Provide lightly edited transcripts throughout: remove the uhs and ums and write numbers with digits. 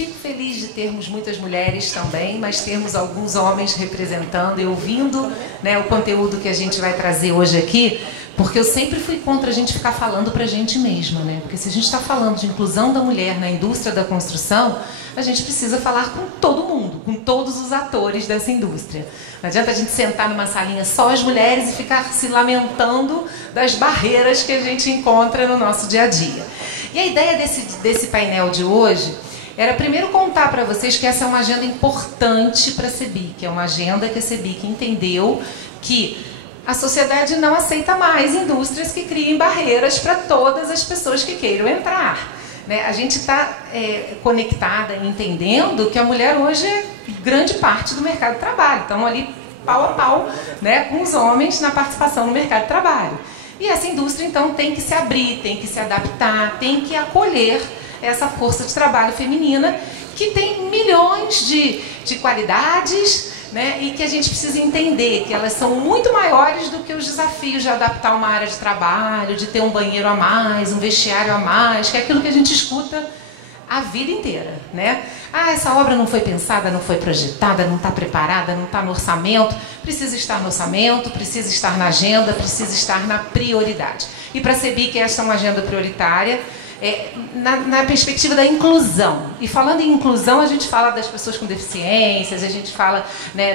Fico feliz de termos muitas mulheres também, mas termos alguns homens representando e ouvindo, né, o conteúdo que a gente vai trazer hoje aqui, porque eu sempre fui contra a gente ficar falando pra gente mesma, né? Porque se a gente está falando de inclusão da mulher na indústria da construção, a gente precisa falar com todo mundo, com todos os atores dessa indústria. Não adianta a gente sentar numa salinha só as mulheres e ficar se lamentando das barreiras que a gente encontra no nosso dia a dia. E a ideia desse painel de hoje era primeiro contar para vocês que essa é uma agenda importante para a CEBIC, é uma agenda que a CEBIC entendeu que a sociedade não aceita mais indústrias que criem barreiras para todas as pessoas que queiram entrar. Né? A gente está conectada, entendendo que a mulher hoje é grande parte do mercado de trabalho. Estão ali pau a pau, né, com os homens na participação no mercado de trabalho. E essa indústria, então, tem que se abrir, tem que se adaptar, tem que acolher essa força de trabalho feminina que tem milhões de qualidades, né, e que a gente precisa entender que elas são muito maiores do que os desafios de adaptar uma área de trabalho, de ter um banheiro a mais, um vestiário a mais, que é aquilo que a gente escuta a vida inteira, né? Ah, essa obra não foi pensada, não foi projetada, não está preparada, não está no orçamento. Precisa estar no orçamento, precisa estar na agenda, precisa estar na prioridade. E para a CEBIC essa é uma agenda prioritária, na perspectiva da inclusão. E falando em inclusão, a gente fala das pessoas com deficiências, a gente fala, né,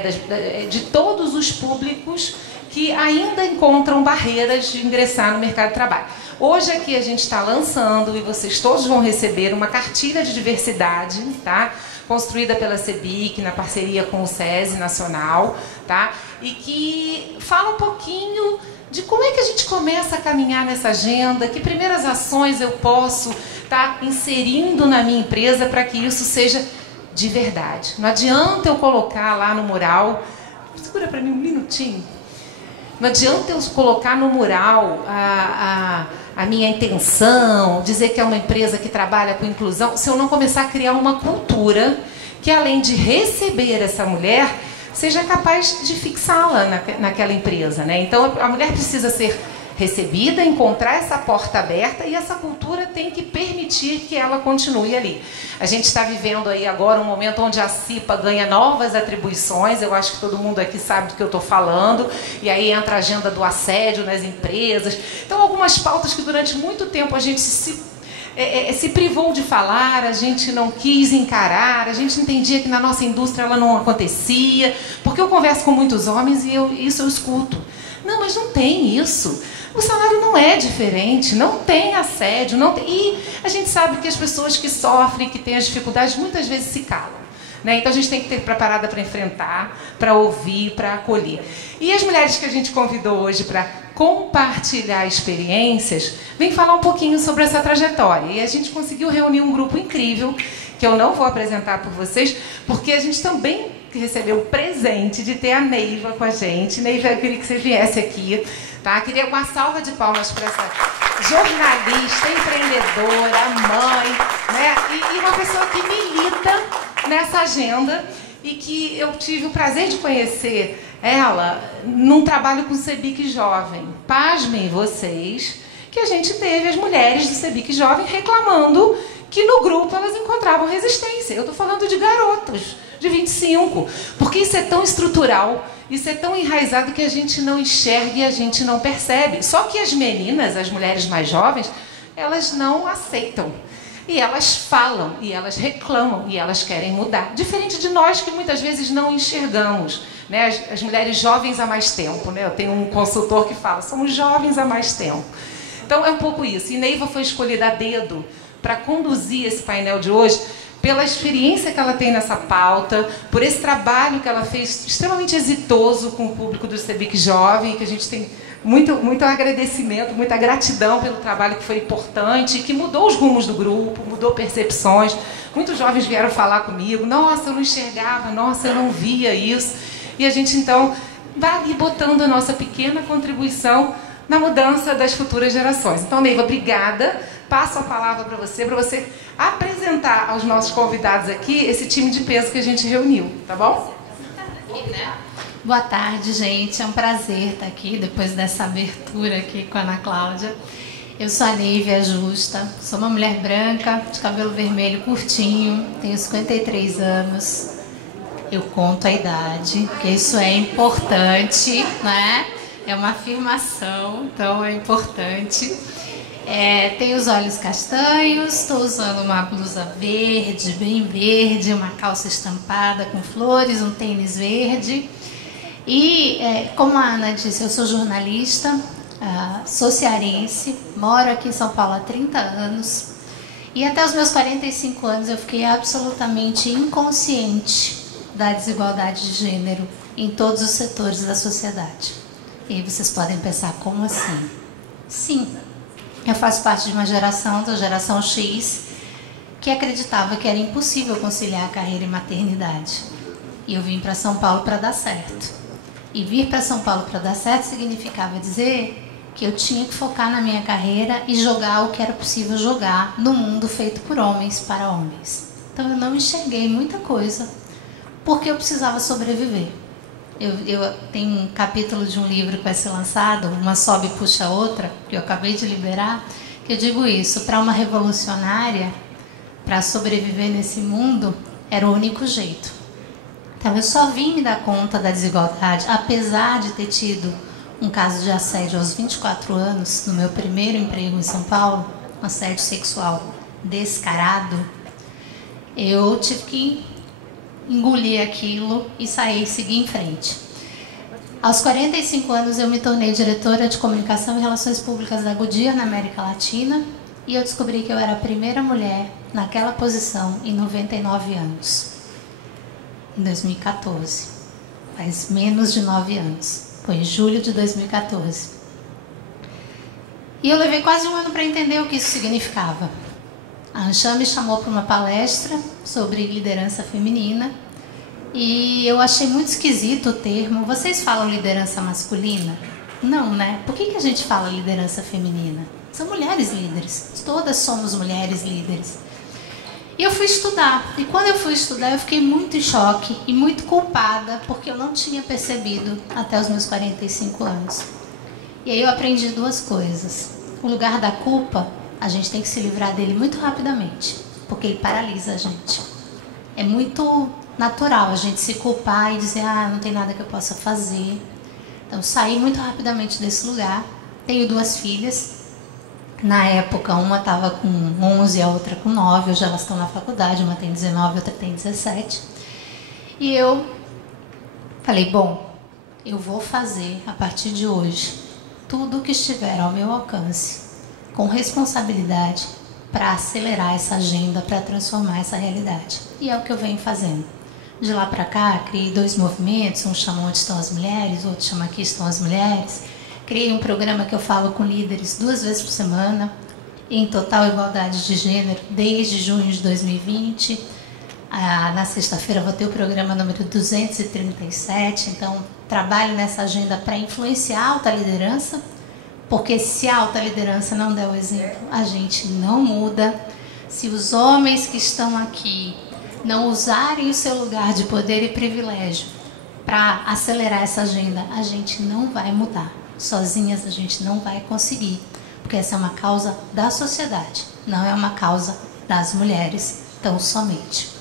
de todos os públicos que ainda encontram barreiras de ingressar no mercado de trabalho. Hoje aqui a gente está lançando, e vocês todos vão receber, uma cartilha de diversidade, tá? Construída pela CEBIC, na parceria com o SESI Nacional, tá? E que fala um pouquinho de como é que a gente começa a caminhar nessa agenda, que primeiras ações eu posso estar inserindo na minha empresa para que isso seja de verdade. Não adianta eu colocar lá no mural, segura para mim um minutinho, não adianta eu colocar no mural a minha intenção, dizer que é uma empresa que trabalha com inclusão, se eu não começar a criar uma cultura que, além de receber essa mulher, seja capaz de fixá-la naquela empresa, né? Então, a mulher precisa ser recebida, encontrar essa porta aberta, e essa cultura tem que permitir que ela continue ali. A gente está vivendo aí agora um momento onde a CIPA ganha novas atribuições, eu acho que todo mundo aqui sabe do que eu estou falando, e aí entra a agenda do assédio nas empresas. Então, algumas pautas que durante muito tempo a gente se privou de falar, a gente não quis encarar, a gente entendia que na nossa indústria ela não acontecia, porque eu converso com muitos homens e isso eu escuto. Não, mas não tem isso. O salário não é diferente, não tem assédio, não tem... E a gente sabe que as pessoas que sofrem, que têm as dificuldades, muitas vezes se calam, né? Então a gente tem que ter preparada para enfrentar, para ouvir, para acolher. E as mulheres que a gente convidou hoje para compartilhar experiências, vem falar um pouquinho sobre essa trajetória. E a gente conseguiu reunir um grupo incrível, que eu não vou apresentar por vocês, porque a gente também recebeu o presente de ter a Neiva com a gente. Neiva, eu queria que você viesse aqui, tá? Queria uma salva de palmas para essa jornalista, empreendedora, mãe, né? E uma pessoa que milita nessa agenda e que eu tive o prazer de conhecer ela num trabalho com o CEBIC Jovem. Pasmem vocês que a gente teve as mulheres do CEBIC Jovem reclamando que no grupo elas encontravam resistência. Eu estou falando de garotos de 25, porque isso é tão estrutural, isso é tão enraizado que a gente não enxerga e a gente não percebe. Só que as meninas, as mulheres mais jovens, elas não aceitam. E elas falam, e elas reclamam, e elas querem mudar. Diferente de nós que muitas vezes não enxergamos, né? As mulheres jovens há mais tempo, né? Eu tenho um consultor que fala, somos jovens há mais tempo. Então é um pouco isso. E Neiva foi escolhida a dedo para conduzir esse painel de hoje, pela experiência que ela tem nessa pauta, por esse trabalho que ela fez extremamente exitoso com o público do CEBIC Jovem, que a gente tem muito agradecimento, muita gratidão pelo trabalho que foi importante, que mudou os rumos do grupo, mudou percepções. Muitos jovens vieram falar comigo, nossa, eu não enxergava, nossa, eu não via isso. E a gente, então, vai ali botando a nossa pequena contribuição na mudança das futuras gerações. Então, Neiva, obrigada. Passo a palavra para você apresentar aos nossos convidados aqui esse time de peso que a gente reuniu, tá bom? Boa tarde, gente. É um prazer estar aqui depois dessa abertura aqui com a Ana Cláudia. Eu sou a Neívia Justa, sou uma mulher branca, de cabelo vermelho curtinho, tenho 53 anos. Eu conto a idade, porque isso é importante, né? É uma afirmação, então é importante. Tenho os olhos castanhos, estou usando uma blusa verde, bem verde, uma calça estampada com flores, um tênis verde. E, como a Ana disse, eu sou jornalista, sou cearense, moro aqui em São Paulo há 30 anos. E até os meus 45 anos eu fiquei absolutamente inconsciente da desigualdade de gênero em todos os setores da sociedade. E aí vocês podem pensar, como assim? Sim, eu faço parte de uma geração, da geração X, que acreditava que era impossível conciliar a carreira e maternidade. E eu vim para São Paulo para dar certo. E vir para São Paulo para dar certo significava dizer que eu tinha que focar na minha carreira e jogar o que era possível jogar no mundo feito por homens para homens. Então eu não enxerguei muita coisa, porque eu precisava sobreviver. Eu tenho um capítulo de um livro que vai ser lançado, Uma Sobe e Puxa a Outra, que eu acabei de liberar, que eu digo isso, para uma revolucionária, para sobreviver nesse mundo, era o único jeito. Então eu só vim me dar conta da desigualdade, apesar de ter tido um caso de assédio aos 24 anos, no meu primeiro emprego em São Paulo, um assédio sexual descarado. Eu tive que engolir aquilo e sair e seguir em frente. Aos 45 anos eu me tornei diretora de comunicação e relações públicas da Goodyear na América Latina e eu descobri que eu era a primeira mulher naquela posição em 99 anos. Em 2014. Faz menos de 9 anos. Foi em julho de 2014. E eu levei quase um ano para entender o que isso significava. A Anshan me chamou para uma palestra sobre liderança feminina e eu achei muito esquisito o termo. Vocês falam liderança masculina? Não, né? Por que a gente fala liderança feminina? São mulheres líderes. Todas somos mulheres líderes. E eu fui estudar. E quando eu fui estudar, eu fiquei muito em choque e muito culpada, porque eu não tinha percebido até os meus 45 anos. E aí eu aprendi duas coisas. O lugar da culpa, a gente tem que se livrar dele muito rapidamente, porque ele paralisa a gente. É muito natural a gente se culpar e dizer, não tem nada que eu possa fazer. Então, saí muito rapidamente desse lugar. Tenho 2 filhas. Na época, uma estava com 11 e a outra com 9. Hoje elas estão na faculdade, uma tem 19 e outra tem 17. E eu falei, bom, eu vou fazer, a partir de hoje, tudo o que estiver ao meu alcance, com responsabilidade, para acelerar essa agenda, para transformar essa realidade. E é o que eu venho fazendo. De lá para cá, criei 2 movimentos, um chama Onde Estão as Mulheres, o outro chama Aqui Estão as Mulheres. Criei um programa que eu falo com líderes 2 vezes por semana, em total igualdade de gênero, desde junho de 2020. Na sexta-feira vou ter o programa número 237, então trabalho nessa agenda para influenciar a alta liderança, porque se a alta liderança não der o exemplo, a gente não muda. Se os homens que estão aqui não usarem o seu lugar de poder e privilégio para acelerar essa agenda, a gente não vai mudar. Sozinhas a gente não vai conseguir, porque essa é uma causa da sociedade, não é uma causa das mulheres, tão somente.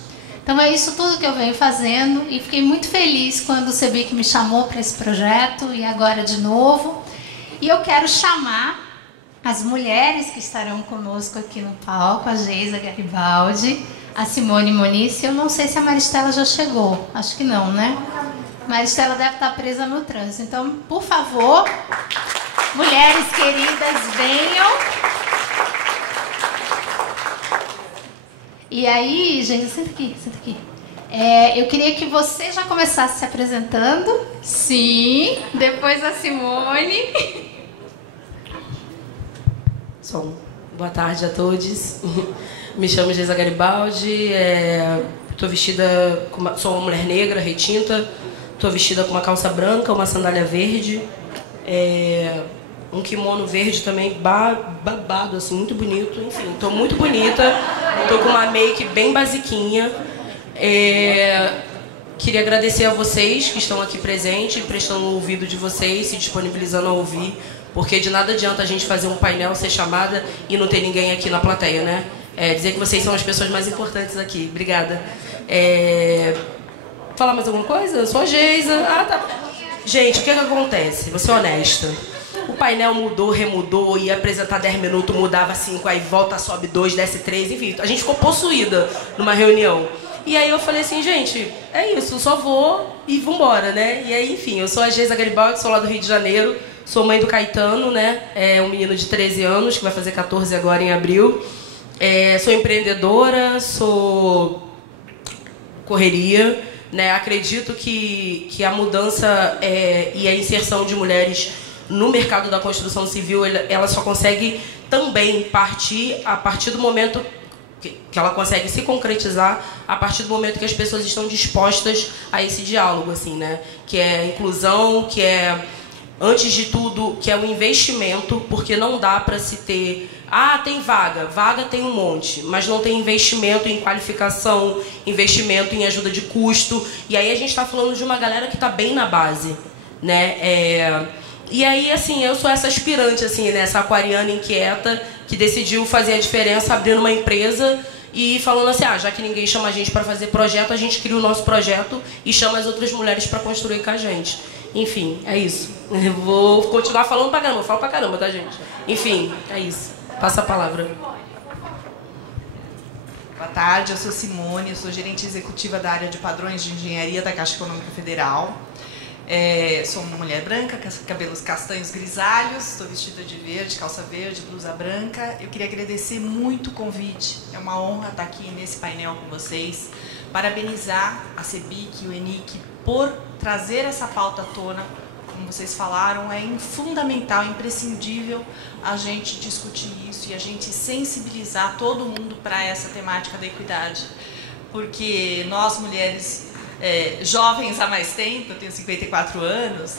Então é isso tudo que eu venho fazendo e fiquei muito feliz quando o CEBIC me chamou para esse projeto e agora de novo. E eu quero chamar as mulheres que estarão conosco aqui no palco, a Geisa Garibaldi, a Simone Moniz. Eu não sei se a Maristela já chegou, acho que não, né? Maristela deve estar presa no trânsito. Então, por favor, mulheres queridas, venham. E aí, gente, senta aqui, senta aqui. Eu queria que você já começasse se apresentando. Sim, depois a Simone. Boa tarde a todos. Me chamo Geisa Garibaldi. Sou uma mulher negra, retinta. Estou vestida com uma calça branca, uma sandália verde, um kimono verde também, babado, assim, muito bonito. Enfim, estou muito bonita. Estou com uma make bem basiquinha. Queria agradecer a vocês que estão aqui presentes, prestando o ouvido de vocês, se disponibilizando a ouvir Porque de nada adianta a gente fazer um painel, ser chamada e não ter ninguém aqui na plateia, né? Dizer que vocês são as pessoas mais importantes aqui. Obrigada. Falar mais alguma coisa? Eu sou a Geisa. Ah, tá. Gente, o que acontece? Vou ser honesta. O painel mudou, remudou, ia apresentar 10 minutos, mudava 5, aí volta, sobe 2, desce 3, enfim. A gente ficou possuída numa reunião. E aí eu falei assim, gente, é isso, só vou e vambora, né? E aí, enfim, eu sou a Geisa Garibaldi, sou lá do Rio de Janeiro, sou mãe do Caetano, né? É um menino de 13 anos, que vai fazer 14 agora em abril. Sou empreendedora, sou correria, né? Acredito que a mudança e a inserção de mulheres no mercado da construção civil, ela só consegue também partir a partir do momento que ela consegue se concretizar a partir do momento que as pessoas estão dispostas a esse diálogo, assim, né? Que é a inclusão, que é, antes de tudo, que é o investimento, porque não dá para se ter... Ah, tem vaga tem um monte, mas não tem investimento em qualificação, investimento em ajuda de custo, e aí a gente está falando de uma galera que está bem na base, né? E aí, assim, eu sou essa aspirante, assim, né? Essa aquariana inquieta que decidiu fazer a diferença abrindo uma empresa e falando assim, já que ninguém chama a gente para fazer projeto, a gente cria o nosso projeto e chama as outras mulheres para construir com a gente. Enfim, é isso. Eu vou continuar falando pra caramba, eu falo pra caramba, tá, gente? Enfim, é isso. Passa a palavra. Boa tarde, eu sou Simone, eu sou gerente executiva da área de padrões de engenharia da Caixa Econômica Federal. Sou uma mulher branca, cabelos castanhos grisalhos, estou vestida de verde, calça verde, blusa branca. Eu queria agradecer muito o convite, é uma honra estar aqui nesse painel com vocês. Parabenizar a CEBIC e o ENIC por trazer essa pauta à tona. Como vocês falaram, é fundamental, imprescindível a gente discutir isso e a gente sensibilizar todo mundo para essa temática da equidade. Porque nós, mulheres jovens há mais tempo, eu tenho 54 anos,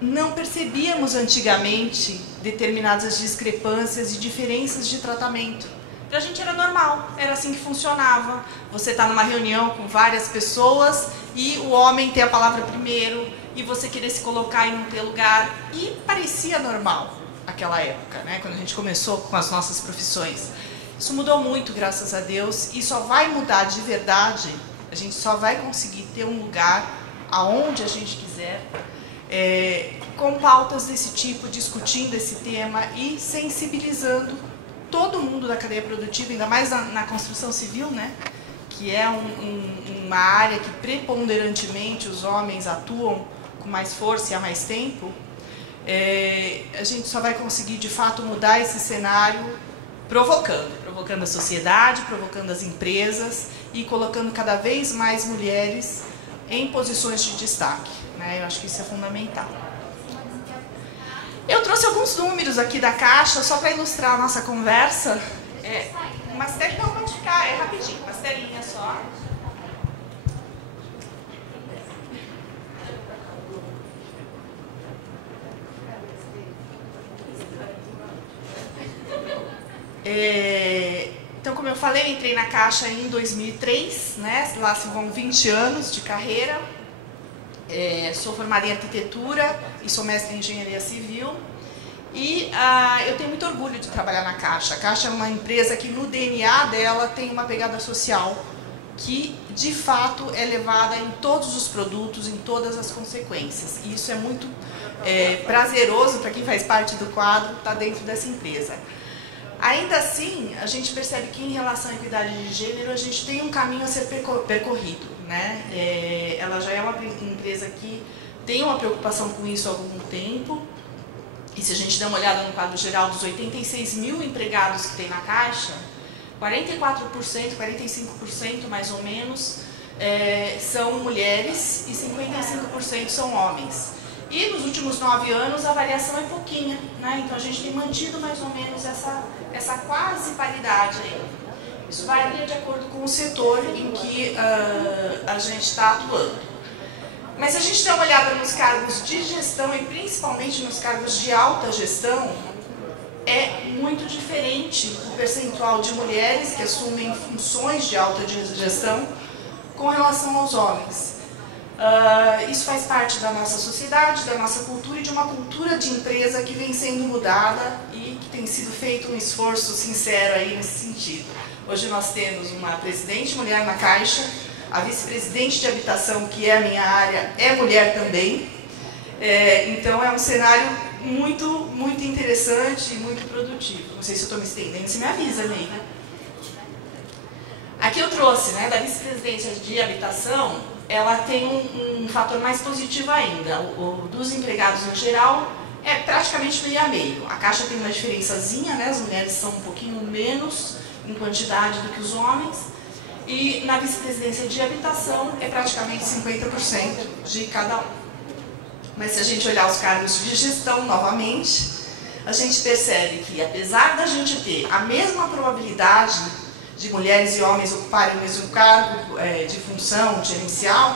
não percebíamos antigamente determinadas discrepâncias e diferenças de tratamento. Para a gente era normal, era assim que funcionava. Você está numa reunião com várias pessoas e o homem tem a palavra primeiro e você querer se colocar e não ter lugar. E parecia normal naquela época, né, quando a gente começou com as nossas profissões. Isso mudou muito, graças a Deus, e só vai mudar de verdade, a gente só vai conseguir ter um lugar aonde a gente quiser, com pautas desse tipo, discutindo esse tema e sensibilizando todo mundo da cadeia produtiva, ainda mais na construção civil, né? Que é uma área que preponderantemente os homens atuam com mais força e há mais tempo. A gente só vai conseguir de fato mudar esse cenário provocando a sociedade, provocando as empresas e colocando cada vez mais mulheres em posições de destaque, né? Eu acho que isso é fundamental. Eu trouxe alguns números aqui da Caixa, só para ilustrar a nossa conversa. Umas telinhas, não, pode ficar, é rapidinho, umas telinhas só. Então, como eu falei, eu entrei na Caixa em 2003, né? Lá se vão 20 anos de carreira. Sou formada em arquitetura e sou mestre em engenharia civil. E eu tenho muito orgulho de trabalhar na Caixa. A Caixa é uma empresa que no DNA dela tem uma pegada social que, de fato, é levada em todos os produtos, em todas as consequências. E isso é muito prazeroso para quem faz parte do quadro, estar dentro dessa empresa. Ainda assim, a gente percebe que em relação à equidade de gênero, a gente tem um caminho a ser percorrido, né? Ela já é uma empresa que tem uma preocupação com isso há algum tempo. E se a gente der uma olhada no quadro geral dos 86 mil empregados que tem na Caixa, 44%, 45% mais ou menos, são mulheres e 55% são homens. E nos últimos 9 anos a variação é pouquinha, né? Então a gente tem mantido mais ou menos essa quase paridade aí. Isso varia de acordo com o setor em que a gente está atuando. Mas se a gente der uma olhada nos cargos de gestão e principalmente nos cargos de alta gestão, é muito diferente o percentual de mulheres que assumem funções de alta gestão com relação aos homens. Isso faz parte da nossa sociedade, da nossa cultura e de uma cultura de empresa que vem sendo mudada e que tem sido feito um esforço sincero aí nesse sentido. Hoje nós temos uma presidente mulher na Caixa, a vice-presidente de habitação, que é a minha área, é mulher também. Então é um cenário muito interessante e muito produtivo. Não sei se eu estou me estendendo, você me avisa, Neiva. Aqui eu trouxe, né, da vice-presidência de habitação, ela tem um fator mais positivo ainda. O dos empregados em geral é praticamente meio a meio. A Caixa tem uma diferençazinha, né, as mulheres são um pouquinho menos em quantidade do que os homens. E na vice-presidência de habitação é praticamente 50% de cada um. Mas se a gente olhar os cargos de gestão novamente, a gente percebe que, apesar da gente ter a mesma probabilidade de mulheres e homens ocuparem o mesmo cargo de função gerencial,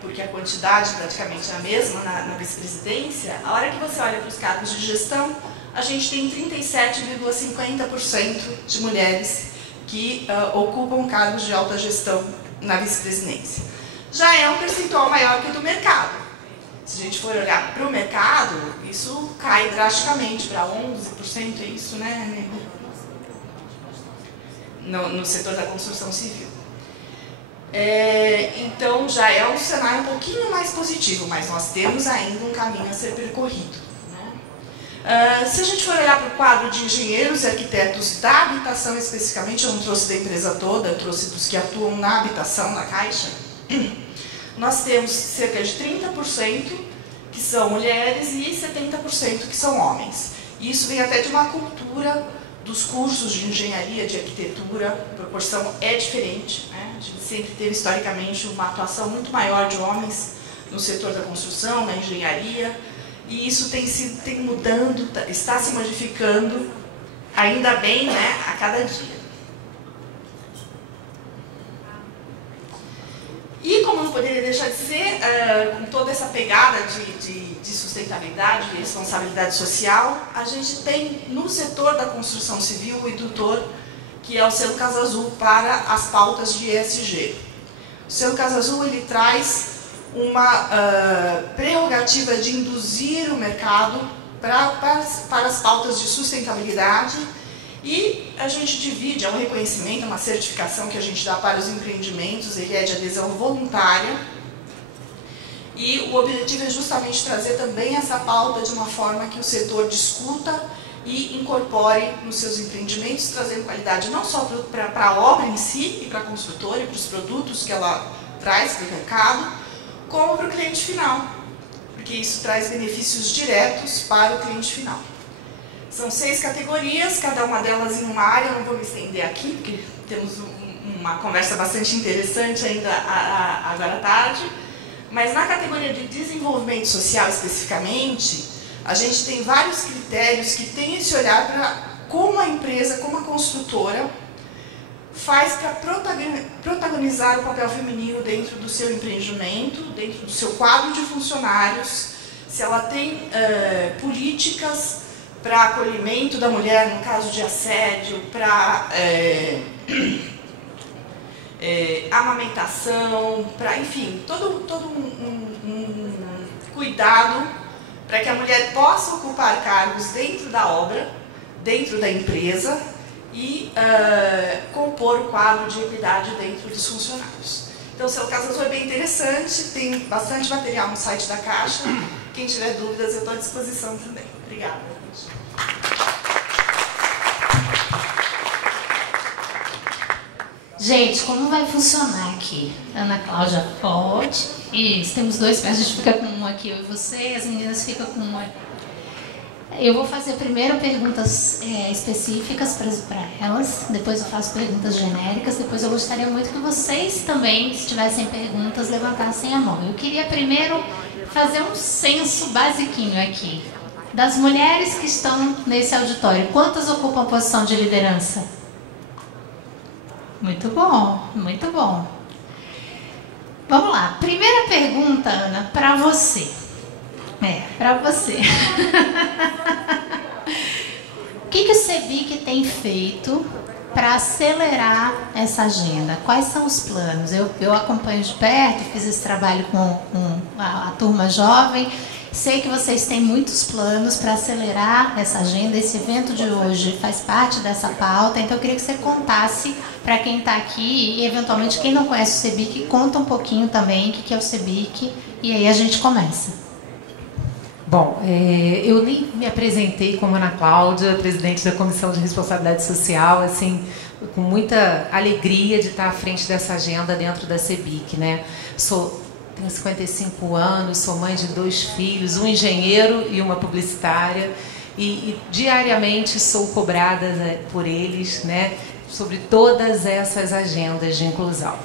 porque a quantidade praticamente é a mesma na vice-presidência, a hora que você olha para os cargos de gestão, a gente tem 37,50% de mulheres que ocupam cargos de alta gestão na vice-presidência. Já é um percentual maior que o do mercado. Se a gente for olhar para o mercado, isso cai drasticamente para 11%, é isso, né? No setor da construção civil. Então já é um cenário um pouquinho mais positivo, mas nós temos ainda um caminho a ser percorrido. Se a gente for olhar para o quadro de engenheiros e arquitetos da habitação especificamente, eu não trouxe da empresa toda, eu trouxe dos que atuam na habitação, na Caixa, nós temos cerca de 30% que são mulheres e 70% que são homens. E isso vem até de uma cultura dos cursos de engenharia, de arquitetura, a proporção é diferente, né? A gente sempre teve historicamente uma atuação muito maior de homens no setor da construção, na engenharia, e isso tem mudando, está se modificando, ainda bem, né, a cada dia. E como não poderia deixar de ser, com toda essa pegada de sustentabilidade e responsabilidade social, a gente tem no setor da construção civil o indutor, que é o Selo Casa Azul, para as pautas de ESG. O Selo Casa Azul ele traz uma prerrogativa de induzir o mercado para as pautas de sustentabilidade. E a gente divide, é um reconhecimento, uma certificação que a gente dá para os empreendimentos, ele é de adesão voluntária. E o objetivo é justamente trazer também essa pauta de uma forma que o setor discuta e incorpore nos seus empreendimentos, trazendo qualidade não só para a obra em si, e para a construtora, e para os produtos que ela traz para o mercado, como para o cliente final, porque isso traz benefícios diretos para o cliente final. São 6 categorias, cada uma delas em uma área, eu não vou me estender aqui, porque temos uma conversa bastante interessante ainda agora à tarde, mas na categoria de desenvolvimento social especificamente, a gente tem vários critérios que têm esse olhar para como a empresa, como a construtora, faz para protagonizar o papel feminino dentro do seu empreendimento, dentro do seu quadro de funcionários, se ela tem políticas para acolhimento da mulher no caso de assédio, para amamentação, para, enfim, todo um cuidado para que a mulher possa ocupar cargos dentro da obra, dentro da empresa e compor o quadro de equidade dentro dos funcionários. Então, o Selo Casa Azul é bem interessante, tem bastante material no site da Caixa. Quem tiver dúvidas, eu estou à disposição também. Obrigada. Gente, como vai funcionar aqui? Ana Cláudia pode. Isso, temos 2 pés, a gente fica com um aqui, eu e você, as meninas ficam com um. Eu vou fazer primeiro perguntas específicas para elas, depois eu faço perguntas genéricas, depois eu gostaria muito que vocês também, se tivessem perguntas, levantassem a mão. Eu queria primeiro fazer um censo basiquinho aqui. Das mulheres que estão nesse auditório, quantas ocupam a posição de liderança? Muito bom, muito bom. Vamos lá. Primeira pergunta, Ana, para você. Para você. O que o SEBIC tem feito para acelerar essa agenda? Quais são os planos? Eu acompanho de perto, fiz esse trabalho com a turma jovem. Sei que vocês têm muitos planos para acelerar essa agenda. Esse evento de hoje faz parte dessa pauta, então eu queria que você contasse para quem está aqui e, eventualmente, quem não conhece o CEBIC, conta um pouquinho também o que é o CEBIC e aí a gente começa. Bom, eu nem me apresentei como Ana Cláudia, presidente da Comissão de Responsabilidade Social, assim, com muita alegria de estar à frente dessa agenda dentro da CEBIC, né? Tenho 55 anos, sou mãe de 2 filhos, um engenheiro e uma publicitária, e diariamente sou cobrada por eles, né, sobre todas essas agendas de inclusão.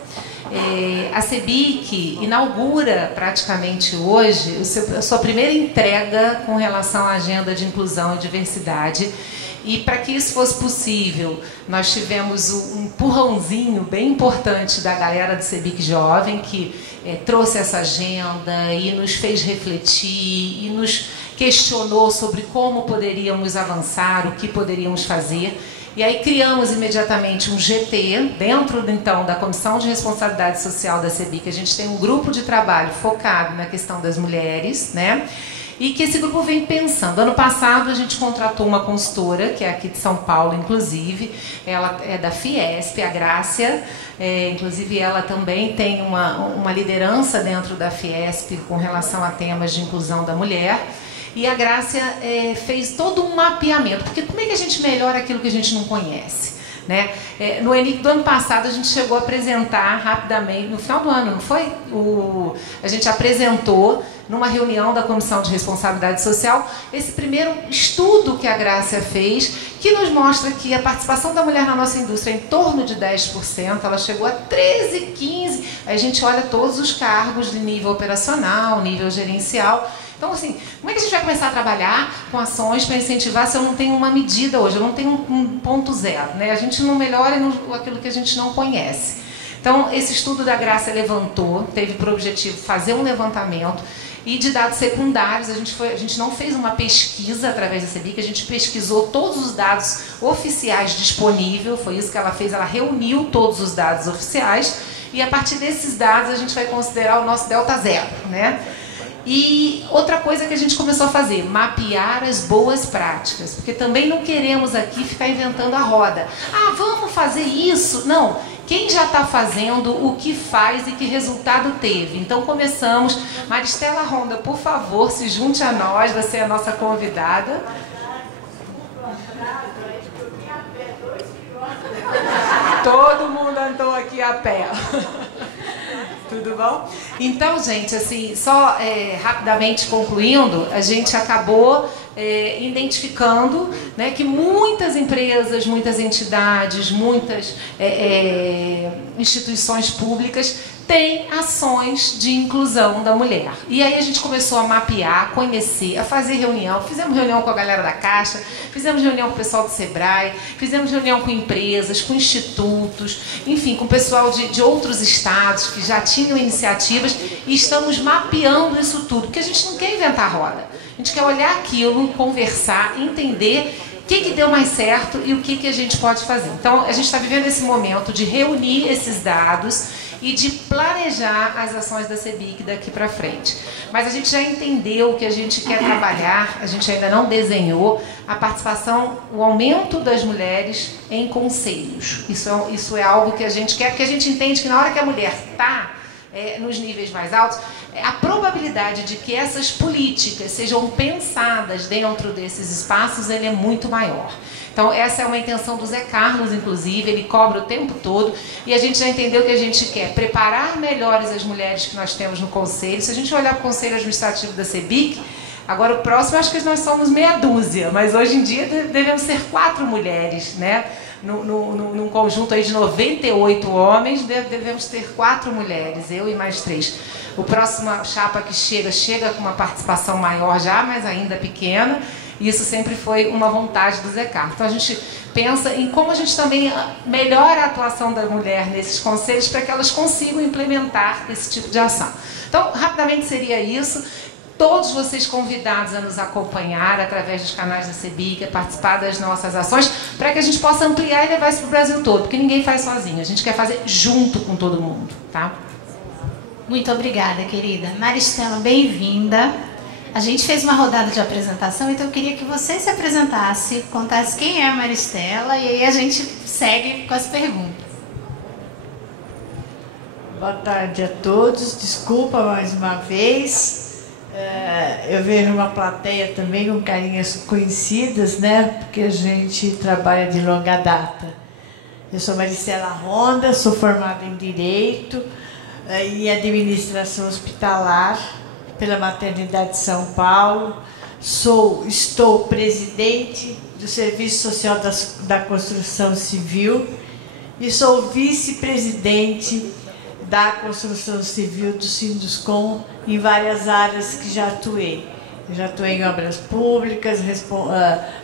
A CEBIC inaugura praticamente hoje a sua primeira entrega com relação à agenda de inclusão e diversidade. E para que isso fosse possível, nós tivemos um empurrãozinho bem importante da galera do CEBIC Jovem, que trouxe essa agenda e nos fez refletir e nos questionou sobre como poderíamos avançar, o que poderíamos fazer. E aí criamos imediatamente um GT, dentro então da Comissão de Responsabilidade Social da CEBIC. A gente tem um grupo de trabalho focado na questão das mulheres, né? E que esse grupo vem pensando. Ano passado a gente contratou uma consultora, que é aqui de São Paulo, inclusive, ela é da Fiesp, a Grácia, inclusive ela também tem uma liderança dentro da Fiesp com relação a temas de inclusão da mulher. E a Grácia fez todo um mapeamento, porque como é que a gente melhora aquilo que a gente não conhece? Né? No ENIC do ano passado a gente chegou a apresentar rapidamente, no final do ano, não foi? A gente apresentou numa reunião da Comissão de Responsabilidade Social esse primeiro estudo que a Grácia fez, que nos mostra que a participação da mulher na nossa indústria é em torno de 10%, ela chegou a 13%, 15%, aí a gente olha todos os cargos de nível operacional, nível gerencial. Então, assim, como é que a gente vai começar a trabalhar com ações para incentivar se eu não tenho uma medida hoje, eu não tenho um ponto zero, né? A gente não melhora aquilo que a gente não conhece. Então, esse estudo da Grácia levantou, teve por objetivo fazer um levantamento e de dados secundários. A gente não fez uma pesquisa através da CEBIC, a gente pesquisou todos os dados oficiais disponíveis, foi isso que ela fez, ela reuniu todos os dados oficiais e a partir desses dados a gente vai considerar o nosso delta zero, né? E outra coisa que a gente começou a fazer, mapear as boas práticas, porque também não queremos aqui ficar inventando a roda. Ah, vamos fazer isso? Não, quem já está fazendo, o que faz e que resultado teve. Então começamos. Maristela Ronda, por favor, se junte a nós, você é a nossa convidada. Todo mundo andou aqui a pé. Tudo bom? Então, gente, assim, só rapidamente concluindo, a gente acabou identificando, né, que muitas empresas, muitas entidades, muitas instituições públicas têm ações de inclusão da mulher. E aí a gente começou a mapear, conhecer, a fazer reunião. Fizemos reunião com a galera da Caixa, fizemos reunião com o pessoal do Sebrae, fizemos reunião com empresas, com institutos, enfim, com o pessoal de outros estados que já tinham iniciativas e estamos mapeando isso tudo, porque a gente não quer inventar roda. A gente quer olhar aquilo, conversar, entender o que deu mais certo e o que a gente pode fazer. Então, a gente está vivendo esse momento de reunir esses dados e de planejar as ações da CEBIC daqui para frente. Mas a gente já entendeu que a gente quer trabalhar, a gente ainda não desenhou a participação, o aumento das mulheres em conselhos. Isso é algo que a gente quer, porque a gente entende que na hora que a mulher está nos níveis mais altos, a probabilidade de que essas políticas sejam pensadas dentro desses espaços ele é muito maior. Então, essa é uma intenção do Zé Carlos, inclusive, ele cobra o tempo todo, e a gente já entendeu que a gente quer preparar melhores as mulheres que nós temos no Conselho. Se a gente olhar para o Conselho Administrativo da CEBIC, agora o próximo, acho que nós somos meia dúzia, mas hoje em dia devemos ser 4 mulheres, né? Num conjunto aí de 98 homens, devemos ter 4 mulheres, eu e mais 3. O próximo chapa que chega com uma participação maior já, mas ainda pequena. Isso sempre foi uma vontade do Zé Carlos. Então a gente pensa em como a gente também melhora a atuação da mulher nesses conselhos para que elas consigam implementar esse tipo de ação. Então, rapidamente seria isso. Todos vocês convidados a nos acompanhar através dos canais da CEBIC, a participar das nossas ações, para que a gente possa ampliar e levar isso para o Brasil todo, porque ninguém faz sozinho, a gente quer fazer junto com todo mundo, tá? Muito obrigada, querida. Maristela, bem-vinda. A gente fez uma rodada de apresentação, então eu queria que você se apresentasse, contasse quem é a Maristela, e aí a gente segue com as perguntas. Boa tarde a todos, desculpa mais uma vez. Eu vejo uma plateia também com carinhas conhecidas, né? Porque a gente trabalha de longa data. Eu sou Maristela Ronda, sou formada em Direito e Administração Hospitalar pela Maternidade de São Paulo. Estou presidente do Serviço Social da Construção Civil e sou vice-presidente da construção civil do Sinduscom em várias áreas que já atuei. Eu já atuei em obras públicas,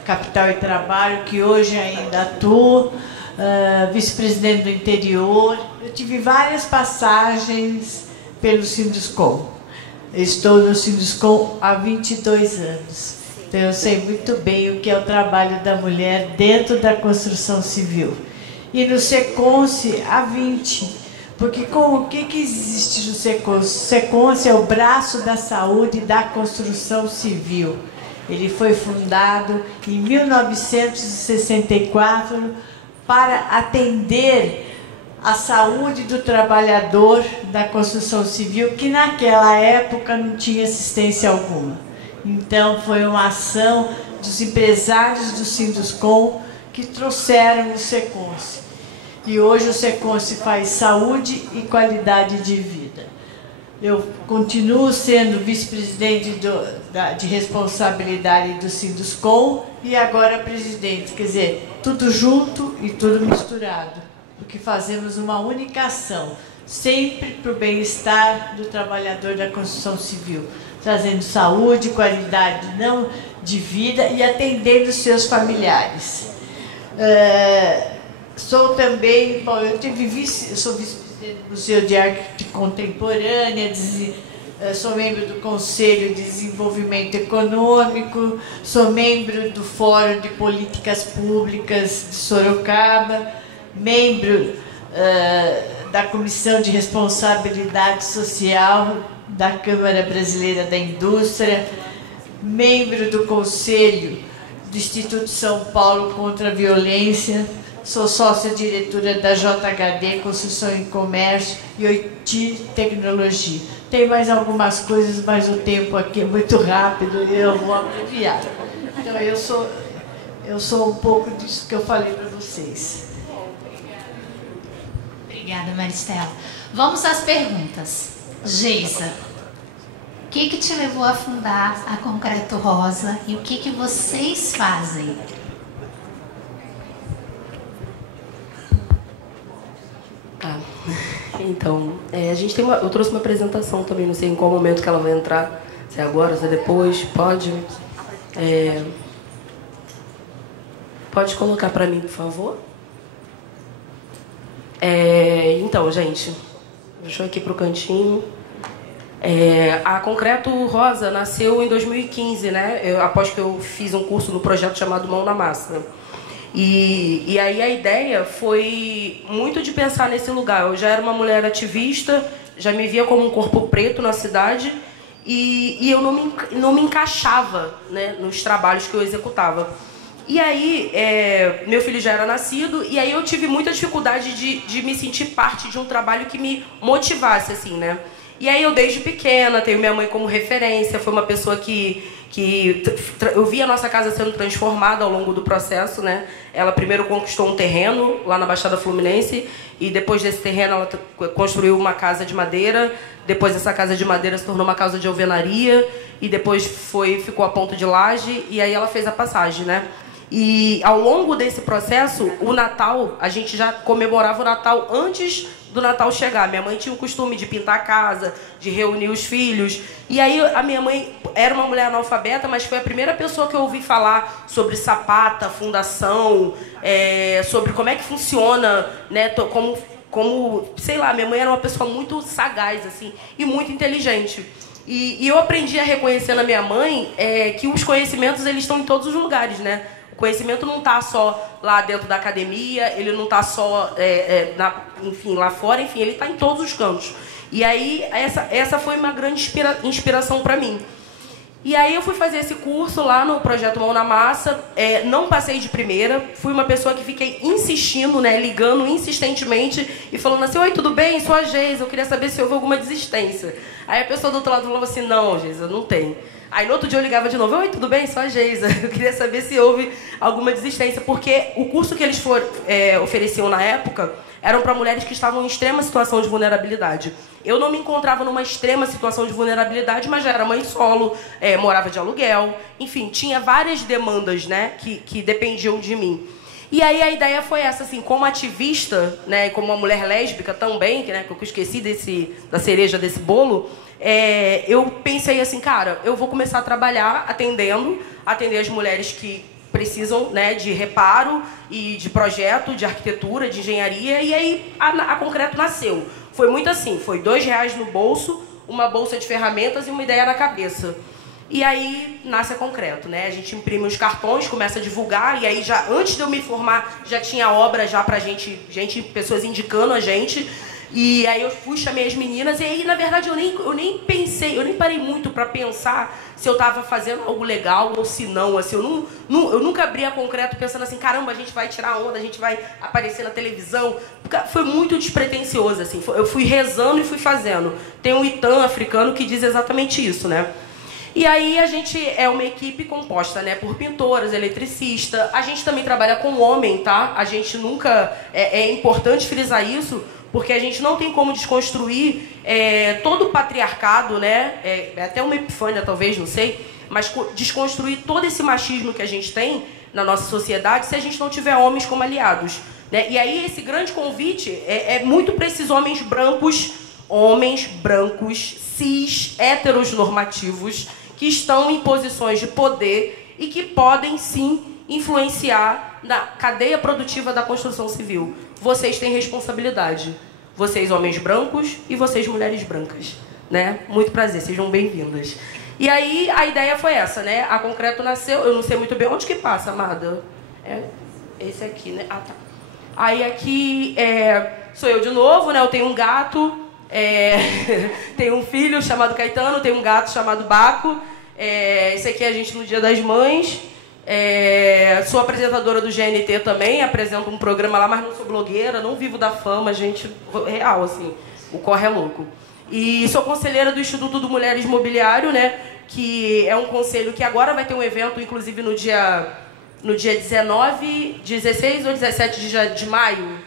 capital e trabalho, que hoje ainda atuo, vice-presidente do interior. Eu tive várias passagens pelo Sinduscom. Estou no Sinduscom há 22 anos. Então eu sei muito bem o que é o trabalho da mulher dentro da construção civil. E no Seconce há 20. Porque o que existe no Seconce? O Seconce é o braço da saúde da construção civil. Ele foi fundado em 1964 para atender a saúde do trabalhador da construção civil, que naquela época não tinha assistência alguma. Então foi uma ação dos empresários do Sinduscom que trouxeram o Seconce. E hoje o Seconce faz saúde e qualidade de vida. Eu continuo sendo vice-presidente de responsabilidade do Sinduscom e agora presidente. Quer dizer, tudo junto e tudo misturado, porque fazemos uma única ação, sempre para o bem-estar do trabalhador da construção civil, trazendo saúde, qualidade de vida e atendendo os seus familiares. Sou também, eu sou vice-presidente do Museu de Arte Contemporânea, sou membro do Conselho de Desenvolvimento Econômico, sou membro do Fórum de Políticas Públicas de Sorocaba, membro da Comissão de Responsabilidade Social da Câmara Brasileira da Indústria, membro do Conselho do Instituto São Paulo contra a Violência. Sou sócia-diretora da JHD, Construção e Comércio, e OIT Tecnologia. Tem mais algumas coisas, mas o tempo aqui é muito rápido e eu vou abreviar. Então, eu sou um pouco disso que eu falei para vocês. Obrigada, Maristela. Vamos às perguntas. Geisa, o que te levou a fundar a Concreto Rosa e o que vocês fazem? Então, eu trouxe uma apresentação também, não sei em qual momento que ela vai entrar, se é agora, se é depois, pode colocar para mim, por favor? Então, gente, deixa eu aqui pro cantinho. A Concreto Rosa nasceu em 2015, né? Após que eu fiz um curso no projeto chamado Mão na Massa. E aí a ideia foi muito de pensar nesse lugar. Eu já era uma mulher ativista, já me via como um corpo preto na cidade e eu não me encaixava, né, nos trabalhos que eu executava. E aí, meu filho já era nascido e aí eu tive muita dificuldade de me sentir parte de um trabalho que me motivasse, assim, né? E aí eu, desde pequena, tenho minha mãe como referência, foi uma pessoa que eu vi a nossa casa sendo transformada ao longo do processo, né? Ela primeiro conquistou um terreno lá na Baixada Fluminense e depois desse terreno ela construiu uma casa de madeira. Depois essa casa de madeira se tornou uma casa de alvenaria e depois ficou a ponto de laje e aí ela fez a passagem, né? E ao longo desse processo, o Natal, a gente já comemorava o Natal antes do Natal chegar. Minha mãe tinha o costume de pintar a casa, de reunir os filhos. E aí a minha mãe era uma mulher analfabeta, mas foi a primeira pessoa que eu ouvi falar sobre sapata, fundação, sobre como é que funciona, né, como, sei lá, minha mãe era uma pessoa muito sagaz, assim, e muito inteligente. E eu aprendi a reconhecer na minha mãe que os conhecimentos eles estão em todos os lugares, né? O conhecimento não está só lá dentro da academia, ele não está só, enfim, lá fora, enfim, ele está em todos os cantos. E aí, essa foi uma grande inspiração para mim. E aí eu fui fazer esse curso lá no Projeto Mão na Massa, não passei de primeira, fui uma pessoa que fiquei insistindo, né, ligando insistentemente e falando assim, oi, tudo bem? Sou a Geisa, eu queria saber se houve alguma desistência. Aí a pessoa do outro lado falou assim, não, Geisa, não tem. Aí no outro dia eu ligava de novo, oi, tudo bem? Sou a Geisa, eu queria saber se houve alguma desistência, porque o curso que eles ofereciam na época eram para mulheres que estavam em extrema situação de vulnerabilidade. Eu não me encontrava numa extrema situação de vulnerabilidade, mas já era mãe solo, morava de aluguel, enfim, tinha várias demandas, né, que dependiam de mim. E aí a ideia foi essa, assim, como ativista, né, como uma mulher lésbica também, que eu esqueci da cereja desse bolo, eu pensei assim, cara, eu vou começar a trabalhar atender as mulheres que precisam, né, de reparo e de projeto, de arquitetura, de engenharia, e aí a Concreto nasceu. Foi muito assim, foi R$2 no bolso, uma bolsa de ferramentas e uma ideia na cabeça. E aí nasce a Concreto, né? A gente imprime os cartões, começa a divulgar, e aí já antes de eu me formar já tinha obra já pra gente, pessoas indicando a gente. E aí eu chamei as meninas, e aí, na verdade, eu nem pensei, eu nem parei muito para pensar se eu estava fazendo algo legal ou se não. Assim, eu nunca abri a Concreto pensando assim, caramba, a gente vai tirar onda, a gente vai aparecer na televisão. Foi muito despretensioso, assim. Eu fui rezando e fui fazendo. Tem um Itan africano que diz exatamente isso, né? E aí a gente é uma equipe composta, né, por pintoras, eletricista. A gente também trabalha com homem, tá? A gente nunca... É importante frisar isso, porque a gente não tem como desconstruir todo o patriarcado, né? É até uma epifânia, talvez, não sei, mas desconstruir todo esse machismo que a gente tem na nossa sociedade se a gente não tiver homens como aliados, né? E aí esse grande convite é muito para esses homens brancos, cis, héteros normativos, que estão em posições de poder e que podem, sim, influenciar na cadeia produtiva da construção civil. Vocês têm responsabilidade. Vocês, homens brancos, e vocês, mulheres brancas. Né? Muito prazer, sejam bem-vindas. E aí, a ideia foi essa, né? A Concreto nasceu, eu não sei muito bem onde que passa, amada. Esse aqui, né? Ah, tá. Aí aqui sou eu de novo, né? Eu tenho um gato, tenho um filho chamado Caetano, tenho um gato chamado Baco. Esse aqui é a gente no Dia das Mães. Sou apresentadora do GNT também, apresento um programa lá, mas não sou blogueira, não vivo da fama, gente, real, assim, o corre é louco. E sou conselheira do Instituto do Mulheres Mobiliário, né, que é um conselho que agora vai ter um evento, inclusive no dia 16 ou 17 de maio,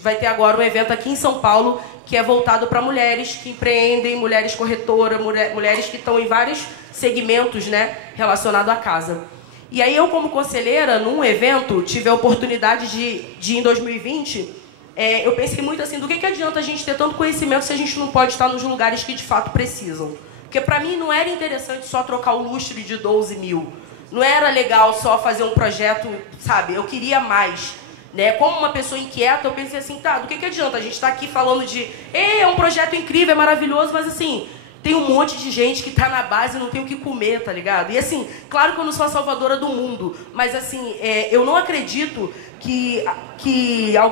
vai ter agora um evento aqui em São Paulo, que é voltado para mulheres que empreendem, mulheres corretoras, mulheres que estão em vários segmentos, né, relacionados à casa. E aí eu, como conselheira, num evento, tive a oportunidade de em 2020, eu pensei muito assim, do que adianta a gente ter tanto conhecimento se a gente não pode estar nos lugares que de fato precisam? Porque para mim não era interessante só trocar o lustre de 12 mil. Não era legal só fazer um projeto, sabe? Eu queria mais. Né? Como uma pessoa inquieta, eu pensei assim, tá, do que adianta a gente estar aqui falando de é um projeto incrível, é maravilhoso, mas assim... Tem um monte de gente que tá na base e não tem o que comer, tá ligado? E assim, claro que eu não sou a salvadora do mundo, mas assim, eu não acredito que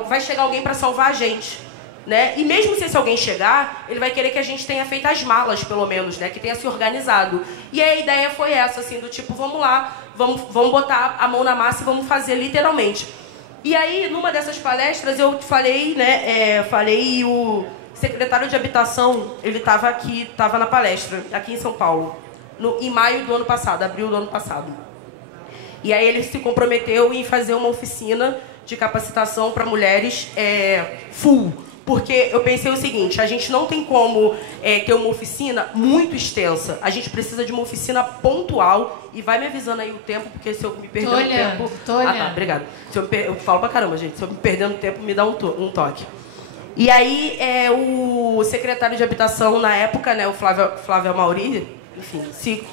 vai chegar alguém para salvar a gente, né? E mesmo se esse alguém chegar, ele vai querer que a gente tenha feito as malas, pelo menos, né? Que tenha se organizado. E a ideia foi essa, assim, do tipo, vamos lá, vamos botar a mão na massa e vamos fazer literalmente. E aí, numa dessas palestras, eu falei, né? E o secretário de Habitação, ele estava na palestra, aqui em São Paulo, em maio do ano passado, abril do ano passado. E aí ele se comprometeu em fazer uma oficina de capacitação para mulheres full. Porque eu pensei o seguinte, a gente não tem como ter uma oficina muito extensa. A gente precisa de uma oficina pontual. E vai me avisando aí o tempo, porque se eu me perder no tempo... Tô olhando. Ah, tá, obrigada. Eu falo pra caramba, gente. Se eu me perder no tempo, me dá um toque. E aí, o secretário de Habitação, na época, né, o Flávio Amauri, enfim,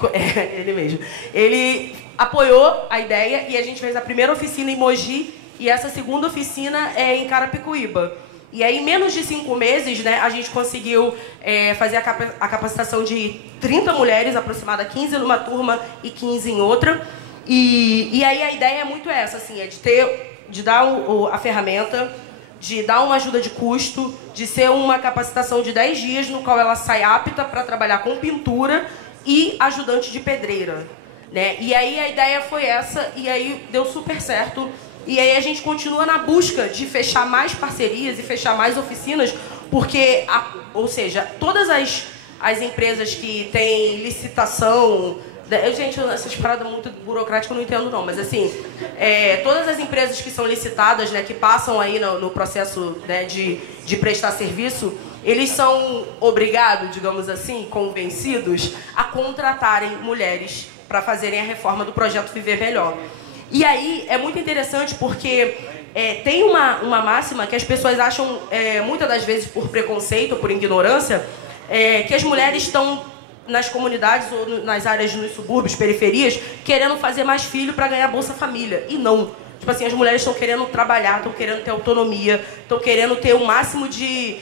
ele mesmo, ele apoiou a ideia e a gente fez a primeira oficina em Mogi e essa segunda oficina em Carapicuíba. E aí, em menos de 5 meses, né, a gente conseguiu fazer a capacitação de 30 mulheres, aproximadamente 15 numa turma e 15 em outra. E aí a ideia é muito essa, assim, de dar a ferramenta, de dar uma ajuda de custo, de ser uma capacitação de 10 dias, no qual ela sai apta para trabalhar com pintura e ajudante de pedreira, né? E aí a ideia foi essa, e aí deu super certo. E aí a gente continua na busca de fechar mais parcerias e fechar mais oficinas, porque, ou seja, todas as empresas que têm licitação... Gente, essas paradas muito burocráticas eu não entendo não, mas assim, todas as empresas que são licitadas, né, que passam aí no processo, né, de prestar serviço, eles são obrigados, digamos assim, convencidos, a contratarem mulheres para fazerem a reforma do projeto Viver Melhor. E aí é muito interessante porque tem uma máxima que as pessoas acham, muitas das vezes por preconceito, por ignorância, que as mulheres estão nas comunidades ou nas áreas nos subúrbios, periferias, querendo fazer mais filho para ganhar Bolsa Família. E não. Tipo assim, as mulheres estão querendo trabalhar, estão querendo ter autonomia, estão querendo ter o máximo de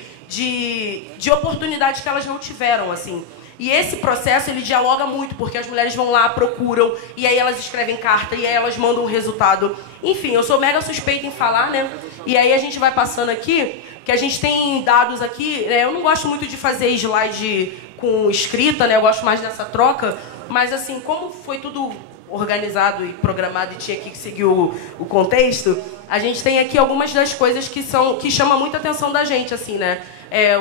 oportunidades que elas não tiveram, assim. E esse processo, ele dialoga muito, porque as mulheres vão lá, procuram, e aí elas escrevem carta, e aí elas mandam um resultado. Enfim, eu sou mega suspeita em falar, né? E aí a gente vai passando aqui, que a gente tem dados aqui, né? Eu não gosto muito de fazer slide com escrita, né? Eu gosto mais dessa troca, mas assim, como foi tudo organizado e programado e tinha que seguir o contexto, a gente tem aqui algumas das coisas que chamam muita atenção da gente, assim, né?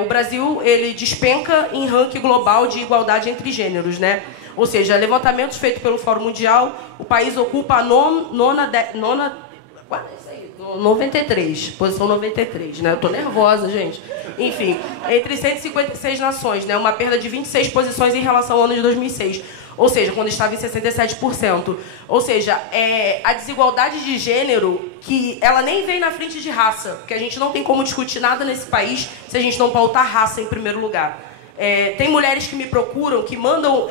O Brasil, ele despenca em ranking global de igualdade entre gêneros, né? Ou seja, levantamentos feitos pelo Fórum Mundial, o país ocupa a 93, posição 93, né? Eu tô nervosa, gente. Enfim, entre 156 nações, né? Uma perda de 26 posições em relação ao ano de 2006. Ou seja, quando estava em 67%. Ou seja, a desigualdade de gênero, que ela nem vem na frente de raça, porque a gente não tem como discutir nada nesse país se a gente não pautar raça em primeiro lugar. Tem mulheres que me procuram, que mandam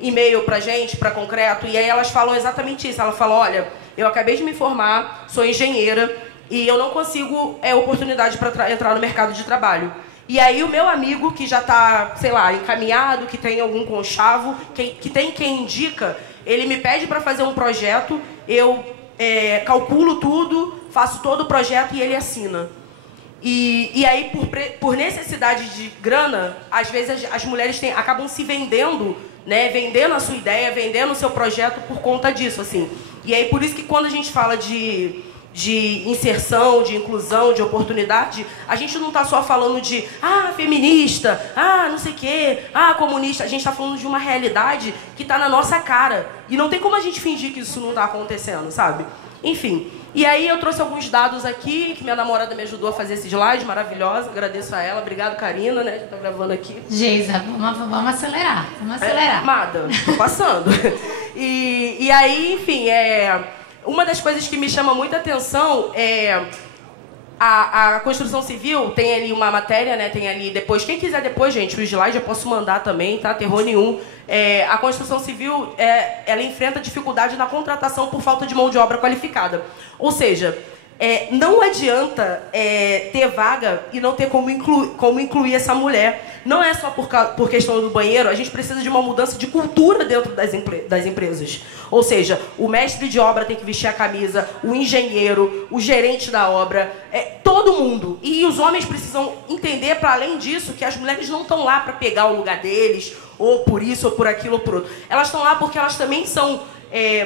e-mail pra gente, pra Concreto, e aí elas falam exatamente isso. Elas falam, olha, eu acabei de me formar, sou engenheira, e eu não consigo oportunidade para entrar no mercado de trabalho. E aí o meu amigo, que já está, sei lá, encaminhado, que tem algum conchavo, que tem quem indica, ele me pede para fazer um projeto, eu calculo tudo, faço todo o projeto e ele assina. E aí, por necessidade de grana, às vezes as mulheres acabam se vendendo, né, vendendo a sua ideia, vendendo o seu projeto por conta disso, assim. E aí, por isso que quando a gente fala de inserção, de inclusão, de oportunidade, a gente não está só falando de feminista, não sei o quê, comunista. A gente está falando de uma realidade que está na nossa cara. E não tem como a gente fingir que isso não está acontecendo, sabe? Enfim. E aí eu trouxe alguns dados aqui, que minha namorada me ajudou a fazer esse slide, maravilhosa. Agradeço a ela. Obrigado, Karina, né? Que está gravando aqui. Geisa, vamos acelerar. Vamos acelerar. Amada, tô passando. E aí, enfim, uma das coisas que me chama muita atenção é a construção civil. Tem ali uma matéria, né? Tem ali depois. Quem quiser depois, gente, o slide eu posso mandar também, tá? Terror nenhum. A construção civil, ela enfrenta dificuldade na contratação por falta de mão de obra qualificada. Ou seja, não adianta ter vaga e não ter como incluir essa mulher. Não é só por questão do banheiro, a gente precisa de uma mudança de cultura dentro das empresas. Ou seja, o mestre de obra tem que vestir a camisa, o engenheiro, o gerente da obra, todo mundo. E os homens precisam entender, para além disso, que as mulheres não estão lá para pegar o lugar deles, ou por isso, ou por aquilo, ou por outro. Elas estão lá porque elas também são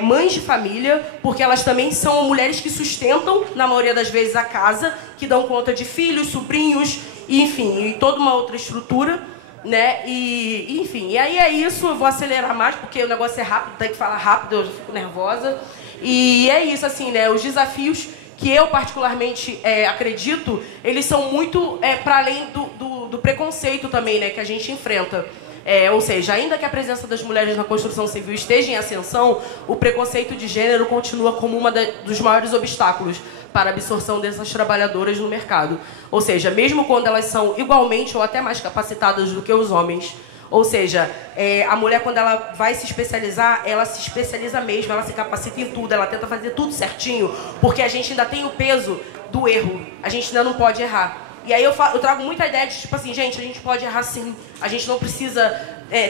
mães de família, porque elas também são mulheres que sustentam, na maioria das vezes, a casa, que dão conta de filhos, sobrinhos, enfim, e toda uma outra estrutura, né? E enfim, e aí é isso. Eu vou acelerar mais, porque o negócio é rápido, tem que falar rápido, eu fico nervosa. E é isso, assim, né? Os desafios que eu particularmente acredito, eles são muito para além do preconceito também, né? Que a gente enfrenta. Ou seja, ainda que a presença das mulheres na construção civil esteja em ascensão, o preconceito de gênero continua como dos maiores obstáculos para a absorção dessas trabalhadoras no mercado. Ou seja, mesmo quando elas são igualmente ou até mais capacitadas do que os homens, ou seja, a mulher, quando ela vai se especializar, ela se especializa mesmo, ela se capacita em tudo, ela tenta fazer tudo certinho, porque a gente ainda tem o peso do erro, a gente ainda não pode errar. E aí eu trago muita ideia de, tipo assim, gente, a gente pode errar sim, a gente não precisa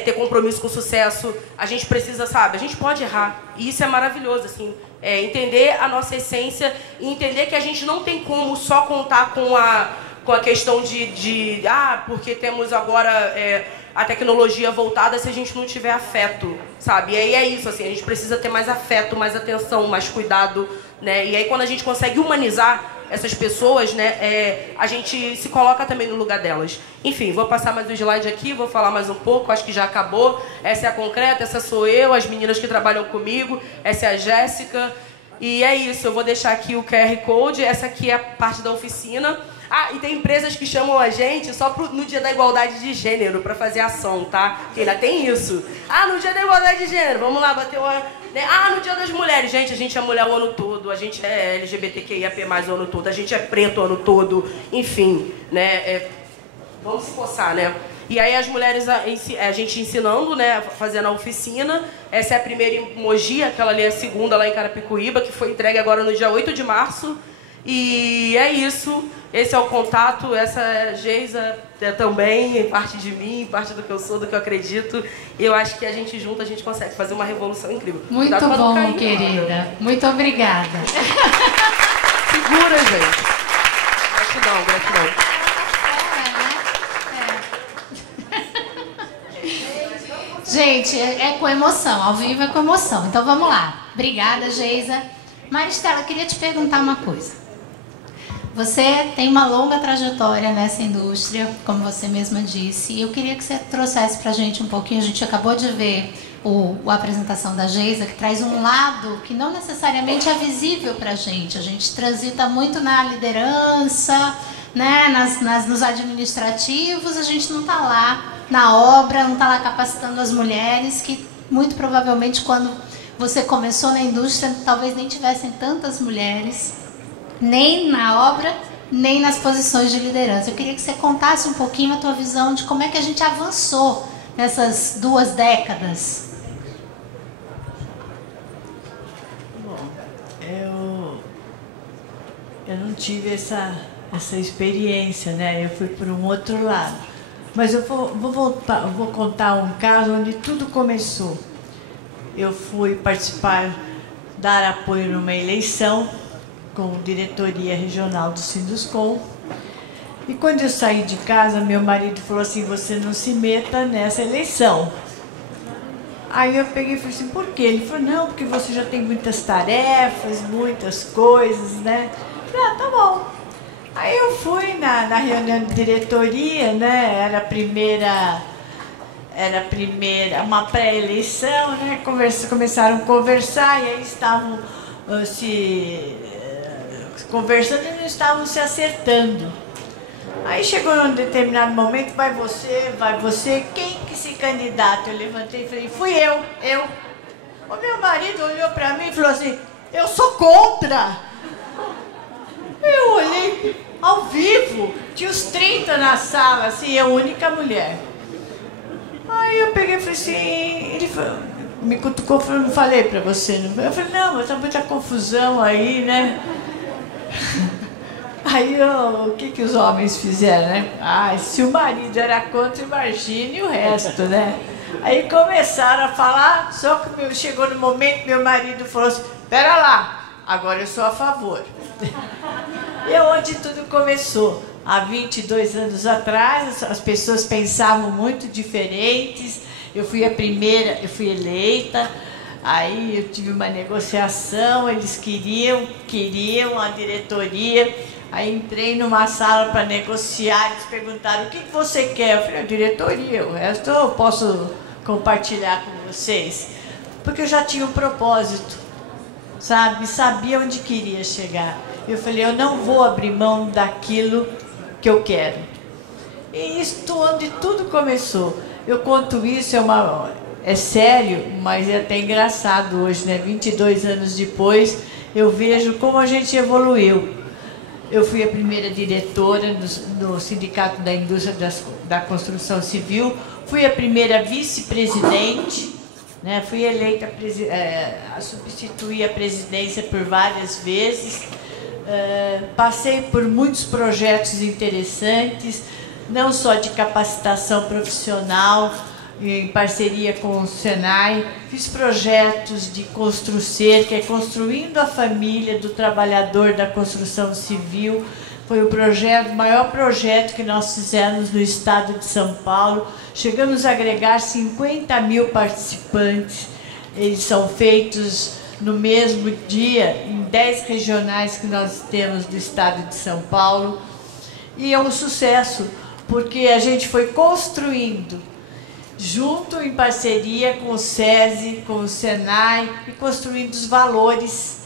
ter compromisso com o sucesso, a gente precisa, sabe, a gente pode errar. E isso é maravilhoso, assim, entender a nossa essência e entender que a gente não tem como só contar com a questão porque temos agora a tecnologia voltada se a gente não tiver afeto, sabe? E aí é isso, assim, a gente precisa ter mais afeto, mais atenção, mais cuidado, né? E aí quando a gente consegue humanizar essas pessoas, né, a gente se coloca também no lugar delas. Enfim, vou passar mais um slide aqui, vou falar mais um pouco, acho que já acabou. Essa é a Concreta, essa sou eu, as meninas que trabalham comigo, essa é a Jéssica. E é isso, eu vou deixar aqui o QR Code, essa aqui é a parte da oficina. E tem empresas que chamam a gente só no Dia da Igualdade de Gênero, para fazer ação, tá? Porque ainda tem isso. No Dia da Igualdade de Gênero, vamos lá, bater uma... Né? No Dia das Mulheres, gente, a gente é mulher o ano todo, a gente é LGBTQIAP+, o ano todo, a gente é preto o ano todo, enfim, né? Vamos se coçar, né? E aí as mulheres, a gente ensinando, né, fazendo a oficina. Essa é a primeira em Mogi, aquela ali é a segunda lá em Carapicuíba, que foi entregue agora no dia 8 de março. E é isso, esse é o contato, essa é a Geisa também, parte de mim, parte do que eu sou, do que eu acredito. E eu acho que a gente junto, a gente consegue fazer uma revolução incrível. Muito bom, querida. Muito obrigada. Segura, gente. Gratidão, gratidão. Gente, é com emoção, ao vivo é com emoção. Então vamos lá. Obrigada, Geisa. Maristela, eu queria te perguntar uma coisa. Você tem uma longa trajetória nessa indústria, como você mesma disse, e eu queria que você trouxesse para a gente um pouquinho. A gente acabou de ver a apresentação da Geisa, que traz um lado que não necessariamente é visível para a gente transita muito na liderança, né, nos administrativos, a gente não está lá na obra, não está lá capacitando as mulheres, que muito provavelmente quando você começou na indústria, talvez nem tivessem tantas mulheres, nem na obra, nem nas posições de liderança. Eu queria que você contasse um pouquinho a tua visão de como é que a gente avançou nessas 2 décadas. Bom, eu não tive essa experiência, né? Eu fui por um outro lado. Mas eu vou contar um caso onde tudo começou. Eu fui dar apoio numa eleição com diretoria regional do Sinduscom. E quando eu saí de casa, meu marido falou assim, você não se meta nessa eleição. Aí eu peguei e falei assim, por quê? Ele falou, não, porque você já tem muitas tarefas, muitas coisas, né? Eu falei, tá bom. Aí eu fui na reunião de diretoria, né? Era a primeira, uma pré-eleição, né? Começaram a conversar e aí estavam conversando e não estavam se acertando. Aí chegou num determinado momento, vai você, quem que se candidata? Eu levantei e falei, fui eu. O meu marido olhou para mim e falou assim, eu sou contra. Eu olhei ao vivo, tinha uns 30 na sala, assim, eu única mulher. Aí eu peguei e falei assim, ele me cutucou, falou, não falei pra você, não. Eu falei, não, mas tá muita confusão aí, né? Aí o que os homens fizeram, né? Se o marido era contra, imagine o resto, né? Aí começaram a falar, só que chegou no momento, meu marido falou assim, pera lá, agora eu sou a favor. E é onde tudo começou. Há 22 anos atrás, as pessoas pensavam muito diferentes. Eu fui a primeira, eu fui eleita, aí eu tive uma negociação, eles queriam a diretoria. Aí entrei numa sala para negociar, eles perguntaram, o que você quer? Eu falei, a diretoria, o resto eu posso compartilhar com vocês. Porque eu já tinha um propósito, sabe? Sabia onde queria chegar. Eu falei, eu não vou abrir mão daquilo que eu quero. E isso onde tudo começou. Eu conto isso, é sério, mas é até engraçado hoje, né? 22 anos depois, eu vejo como a gente evoluiu. Eu fui a primeira diretora no Sindicato da Indústria da Construção Civil, fui a primeira vice-presidente, né? Fui eleita a substituir a presidência por várias vezes. Passei por muitos projetos interessantes, não só de capacitação profissional, em parceria com o Senai. Fiz projetos de Construcer, que é construindo a família do trabalhador da construção civil. Foi o maior projeto que nós fizemos no estado de São Paulo. Chegamos a agregar 50 mil participantes. Eles são feitos no mesmo dia em 10 regionais que nós temos do estado de São Paulo. E é um sucesso, porque a gente foi construindo, junto em parceria com o SESI, com o Senai, e construindo os valores,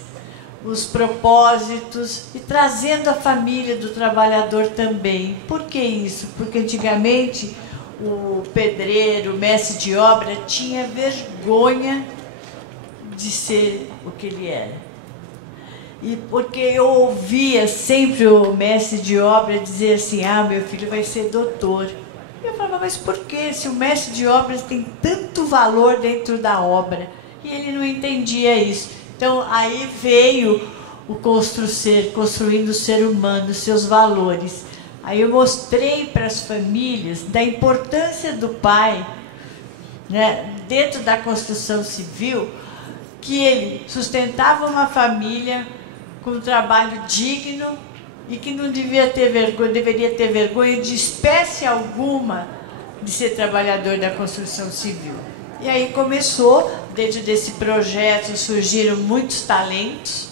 os propósitos, e trazendo a família do trabalhador também. Por que isso? Porque antigamente o pedreiro, o mestre de obra, tinha vergonha de ser o que ele era. E porque eu ouvia sempre o mestre de obra dizer assim: ah, meu filho vai ser doutor. Eu falava: mas por quê? Se o mestre de obras tem tanto valor dentro da obra. E ele não entendia isso. Então aí veio o Construcer, construindo o ser humano, seus valores. Aí eu mostrei para as famílias da importância do pai, né, dentro da construção civil, que ele sustentava uma família com um trabalho digno e que não devia ter vergonha, deveria ter vergonha de espécie alguma de ser trabalhador da construção civil. E aí começou, dentro desse projeto surgiram muitos talentos.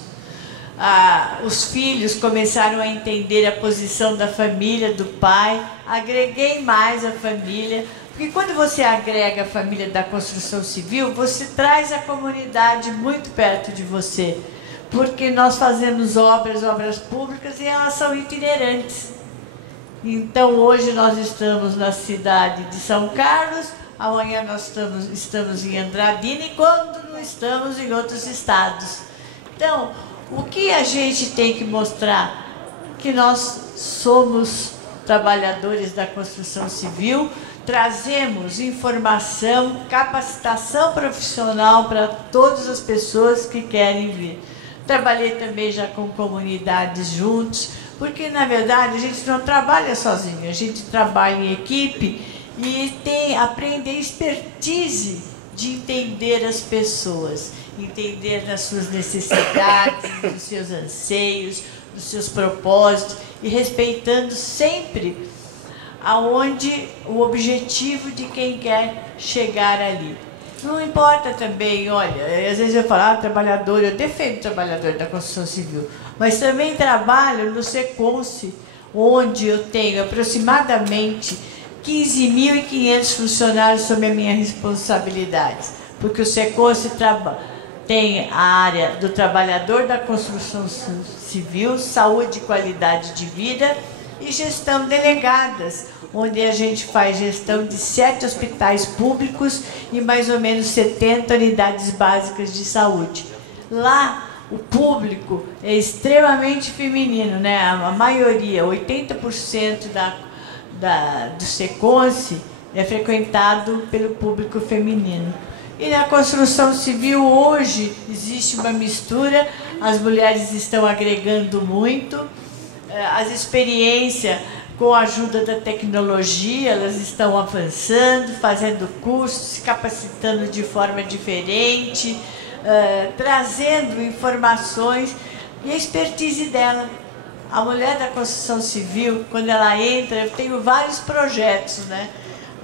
Os filhos começaram a entender a posição da família, do pai. Agreguei mais a família, porque quando você agrega a família da construção civil, você traz a comunidade muito perto de você, porque nós fazemos obras públicas e elas são itinerantes. Então hoje nós estamos na cidade de São Carlos, amanhã nós estamos em Andradina e quando não estamos em outros estados. Então, o que a gente tem que mostrar? Que nós somos trabalhadores da construção civil, trazemos informação, capacitação profissional para todas as pessoas que querem vir. Trabalhei também já com comunidades juntos, porque na verdade a gente não trabalha sozinho, a gente trabalha em equipe e aprende a expertise de entender as pessoas, entender as suas necessidades, os seus anseios, os seus propósitos, e respeitando sempre aonde o objetivo de quem quer chegar ali. Não importa também, olha, às vezes eu falo, trabalhador, eu defendo o trabalhador da construção civil, mas também trabalho no SECONSE, onde eu tenho aproximadamente 15.500 funcionários sob a minha responsabilidade, porque o SECONSE tem a área do trabalhador da construção civil, saúde e qualidade de vida e gestão delegadas, onde a gente faz gestão de 7 hospitais públicos e mais ou menos 70 unidades básicas de saúde. Lá, o público é extremamente feminino, né? A maioria, 80% do SECONSE é frequentado pelo público feminino. E na construção civil hoje existe uma mistura, as mulheres estão agregando muito, as experiências com a ajuda da tecnologia, elas estão avançando, fazendo cursos, se capacitando de forma diferente, trazendo informações e a expertise dela. A mulher da construção civil, quando ela entra, eu tenho vários projetos, né?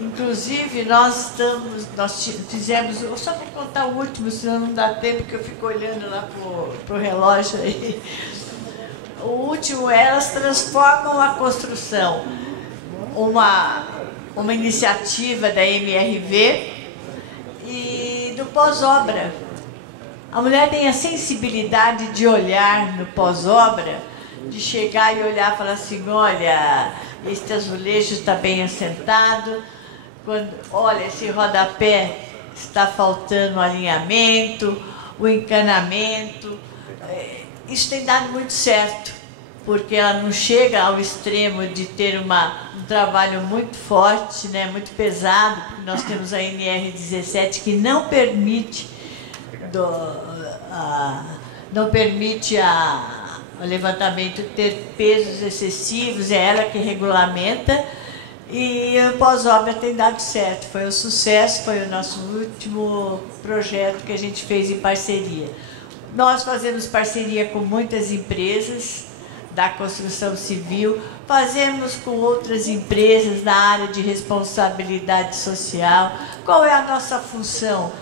Inclusive, nós fizemos, eu só vou contar o último, senão não dá tempo, que eu fico olhando lá pro relógio aí. O último, elas transformam a construção, uma iniciativa da MRV e do pós-obra. A mulher tem a sensibilidade de olhar no pós-obra, de chegar e olhar e falar assim, olha, este azulejo está bem assentado, olha, esse rodapé está faltando o alinhamento, o encanamento. Isso tem dado muito certo, porque ela não chega ao extremo de ter um trabalho muito forte, né, muito pesado, porque nós temos a NR17 que não permite o levantamento ter pesos excessivos, é ela que regulamenta, e o pós-obra tem dado certo, foi um sucesso, foi o nosso último projeto que a gente fez em parceria. Nós fazemos parceria com muitas empresas da construção civil, fazemos com outras empresas na área de responsabilidade social. Qual é a nossa função?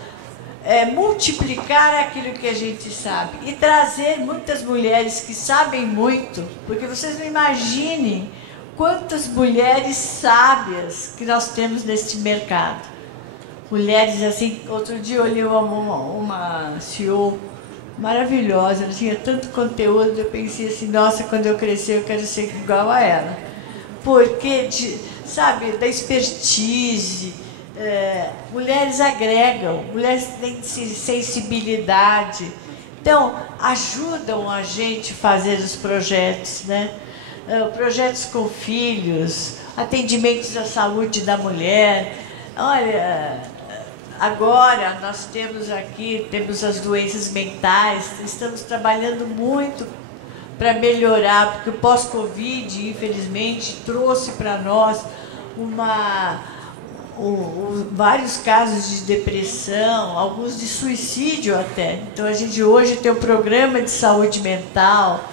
É multiplicar aquilo que a gente sabe e trazer muitas mulheres que sabem muito, porque vocês não imaginem quantas mulheres sábias que nós temos neste mercado. Mulheres assim, outro dia eu olhei uma CEO maravilhosa, ela tinha tanto conteúdo, eu pensei assim, nossa, quando eu crescer eu quero ser igual a ela. Porque, sabe, da expertise, mulheres agregam, mulheres têm sensibilidade, então ajudam a gente a fazer os projetos, né? Projetos com filhos, atendimentos à saúde da mulher. Olha, agora nós temos as doenças mentais, estamos trabalhando muito para melhorar, porque o pós-Covid, infelizmente, trouxe para nós vários casos de depressão, alguns de suicídio até. Então a gente hoje tem um programa de saúde mental.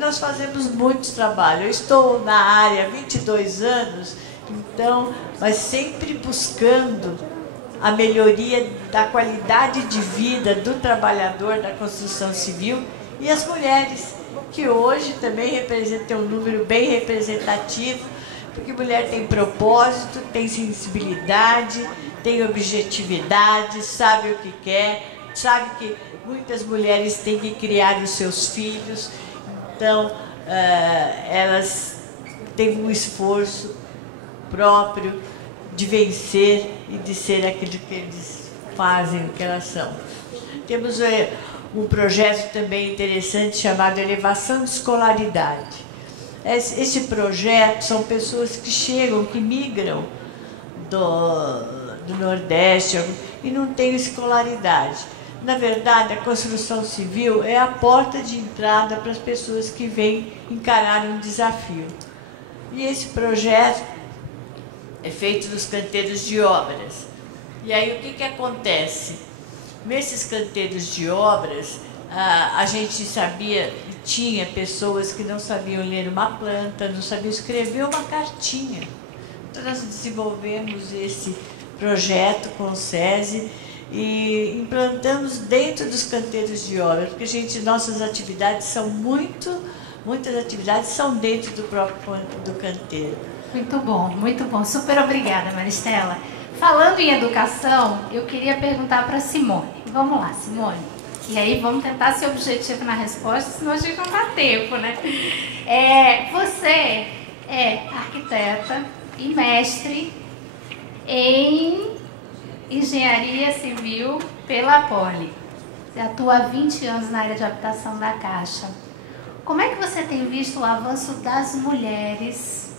Nós fazemos muito trabalho. Eu estou na área há 22 anos, então, mas sempre buscando a melhoria da qualidade de vida do trabalhador da construção civil e as mulheres, que hoje também representam um número bem representativo, porque mulher tem propósito, tem sensibilidade, tem objetividade, sabe o que quer, sabe que muitas mulheres têm que criar os seus filhos. Então, elas têm um esforço próprio de vencer e de ser aquilo que eles fazem, o que elas são. Temos um projeto também interessante chamado Elevação de Escolaridade. Esse projeto são pessoas que chegam, que migram do Nordeste e não têm escolaridade. Na verdade, a construção civil é a porta de entrada para as pessoas que vêm encarar um desafio. E esse projeto é feito nos canteiros de obras. E aí o que acontece? Nesses canteiros de obras, a gente sabia que tinha pessoas que não sabiam ler uma planta, não sabiam escrever uma cartinha. Então nós desenvolvemos esse projeto com o SESI e implantamos dentro dos canteiros de obra, porque nossas atividades são muitas atividades são dentro do próprio do canteiro. Muito bom, super obrigada, Maristela. Falando em educação, eu queria perguntar para Simone. Vamos lá, Simone. E aí vamos tentar ser objetivo na resposta, senão a gente não dá tempo, né? Você é arquiteta e mestre em Engenharia Civil pela Poli. Você atua há 20 anos na área de habitação da Caixa. Como é que você tem visto o avanço das mulheres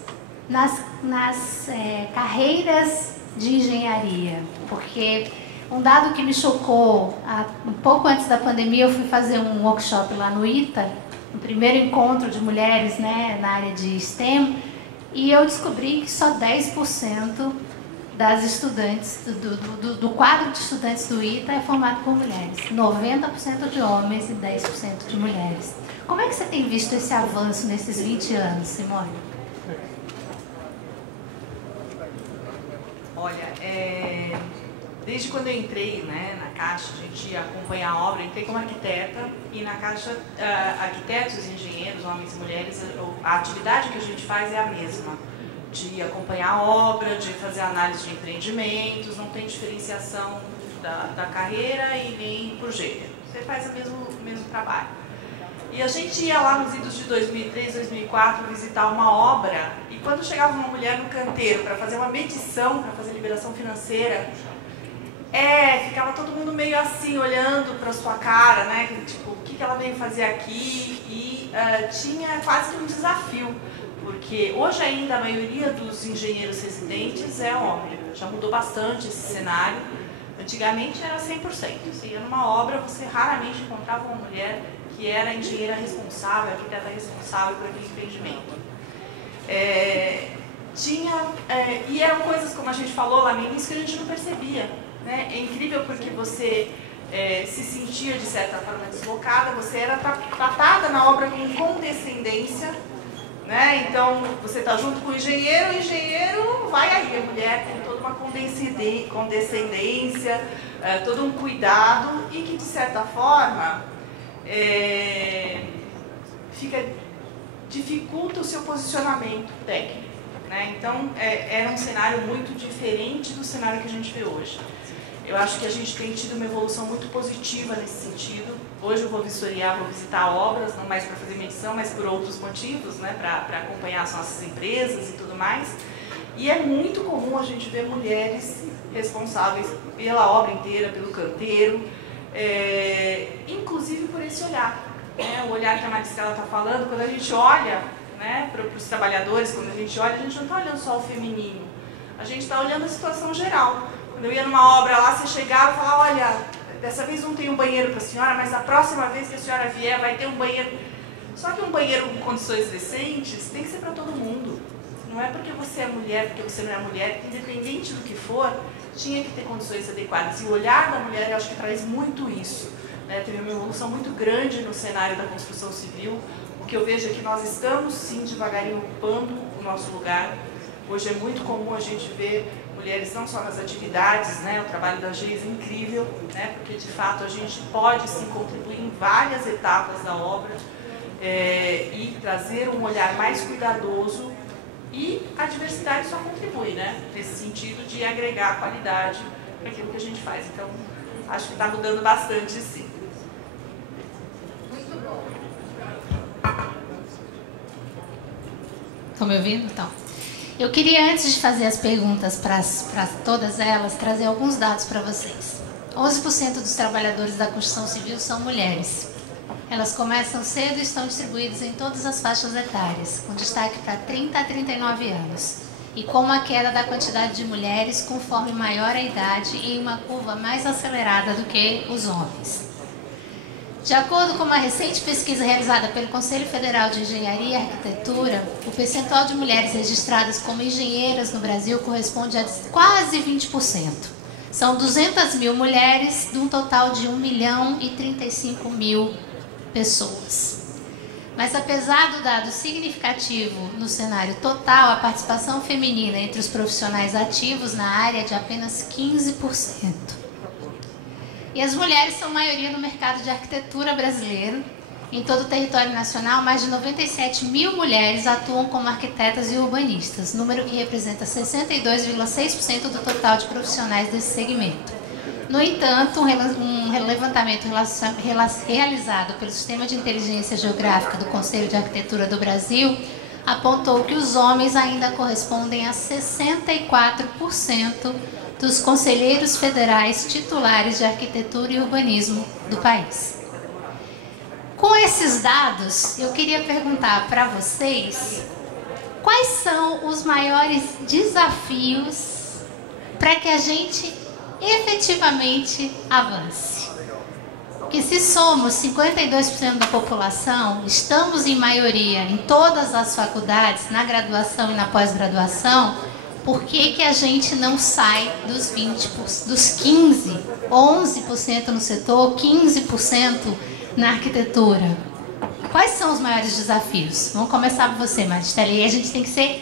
nas carreiras de engenharia? Porque um dado que me chocou, um pouco antes da pandemia, eu fui fazer um workshop lá no ITA, no primeiro encontro de mulheres, né, na área de STEM, e eu descobri que só 10% das estudantes, do quadro de estudantes do ITA é formado por mulheres. 90% de homens e 10% de mulheres. Como é que você tem visto esse avanço nesses 20 anos, Simone? Olha, desde quando eu entrei, né, na Caixa, a gente ia acompanhar a obra, eu entrei como arquiteta, e na Caixa, arquitetos, engenheiros, homens e mulheres, a atividade que a gente faz é a mesma, de acompanhar a obra, de fazer análise de empreendimentos, não tem diferenciação da carreira e nem por gênero, você faz o mesmo trabalho. E a gente ia lá nos idos de 2003, 2004 visitar uma obra, e quando chegava uma mulher no canteiro para fazer uma medição, para fazer liberação financeira, ficava todo mundo meio assim, olhando para sua cara, né? Tipo, o que ela veio fazer aqui? E tinha quase que um desafio, porque hoje ainda a maioria dos engenheiros residentes é homem. Já mudou bastante esse cenário. Antigamente era 100%. Você ia numa obra, você raramente encontrava uma mulher que era a engenheira responsável, a arquiteta responsável por aquele empreendimento. E eram coisas, como a gente falou lá no início, que a gente não percebia. Né? É incrível porque você se sentia, de certa forma, deslocada, você era tratada na obra com condescendência. Né? Então, você está junto com o engenheiro vai aí, a mulher tem toda uma condescendência, todo um cuidado e que, de certa forma, dificulta o seu posicionamento técnico. Né? Então, era um cenário muito diferente do cenário que a gente vê hoje. Eu acho que a gente tem tido uma evolução muito positiva nesse sentido. Hoje eu vou visitar obras, não mais para fazer medição, mas por outros motivos, né? Para acompanhar as nossas empresas e tudo mais. E é muito comum a gente ver mulheres responsáveis pela obra inteira, pelo canteiro, inclusive por esse olhar. Né? O olhar que a Maristela está falando, quando a gente olha, né, para os trabalhadores, quando a gente olha, a gente não está olhando só o feminino, a gente está olhando a situação geral. Quando eu ia numa obra lá, você chegava e falava, olha, dessa vez não tem um banheiro para a senhora, mas a próxima vez que a senhora vier vai ter um banheiro. Só que um banheiro com condições decentes tem que ser para todo mundo. Não é porque você é mulher, porque você não é mulher, independente do que for, tinha que ter condições adequadas. E o olhar da mulher, eu acho que traz muito isso. Né? Teve uma evolução muito grande no cenário da construção civil. O que eu vejo é que nós estamos, sim, devagarinho ocupando o nosso lugar. Hoje é muito comum a gente ver mulheres não só nas atividades, né? O trabalho da Geis é incrível, né? Porque de fato a gente pode sim contribuir em várias etapas da obra e trazer um olhar mais cuidadoso, e a diversidade só contribui, né? Nesse sentido de agregar qualidade para aquilo que a gente faz. Então, acho que está mudando bastante, sim. Muito bom. Estão me ouvindo? Então. Eu queria, antes de fazer as perguntas para todas elas, trazer alguns dados para vocês. 11% dos trabalhadores da construção civil são mulheres. Elas começam cedo e estão distribuídas em todas as faixas etárias, com destaque para 30 a 39 anos, e com uma queda da quantidade de mulheres conforme maior a idade e em uma curva mais acelerada do que os homens. De acordo com uma recente pesquisa realizada pelo Conselho Federal de Engenharia e Arquitetura, o percentual de mulheres registradas como engenheiras no Brasil corresponde a quase 20%. São 200 mil mulheres, de um total de 1.035.000 pessoas. Mas apesar do dado significativo no cenário total, a participação feminina entre os profissionais ativos na área é de apenas 15%. E as mulheres são maioria no mercado de arquitetura brasileiro. Em todo o território nacional, mais de 97 mil mulheres atuam como arquitetas e urbanistas, número que representa 62,6% do total de profissionais desse segmento. No entanto, um levantamento realizado pelo Sistema de Inteligência Geográfica do Conselho de Arquitetura do Brasil apontou que os homens ainda correspondem a 64% dos conselheiros federais titulares de arquitetura e urbanismo do país. Com esses dados, eu queria perguntar para vocês quais são os maiores desafios para que a gente efetivamente avance. Porque se somos 52% da população, estamos em maioria em todas as faculdades, na graduação e na pós-graduação, por que a gente não sai dos 20%, dos 15%, 11% no setor, 15% na arquitetura? Quais são os maiores desafios? Vamos começar por você, Maristela. E a gente tem que ser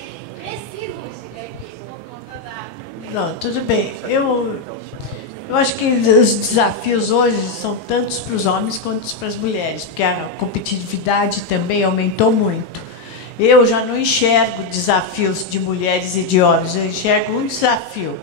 cirúrgica aqui, por conta da... Não, tudo bem. Eu acho que os desafios hoje são tantos para os homens quanto para as mulheres, porque a competitividade também aumentou muito. Eu já não enxergo desafios de mulheres e de homens, eu enxergo um desafio,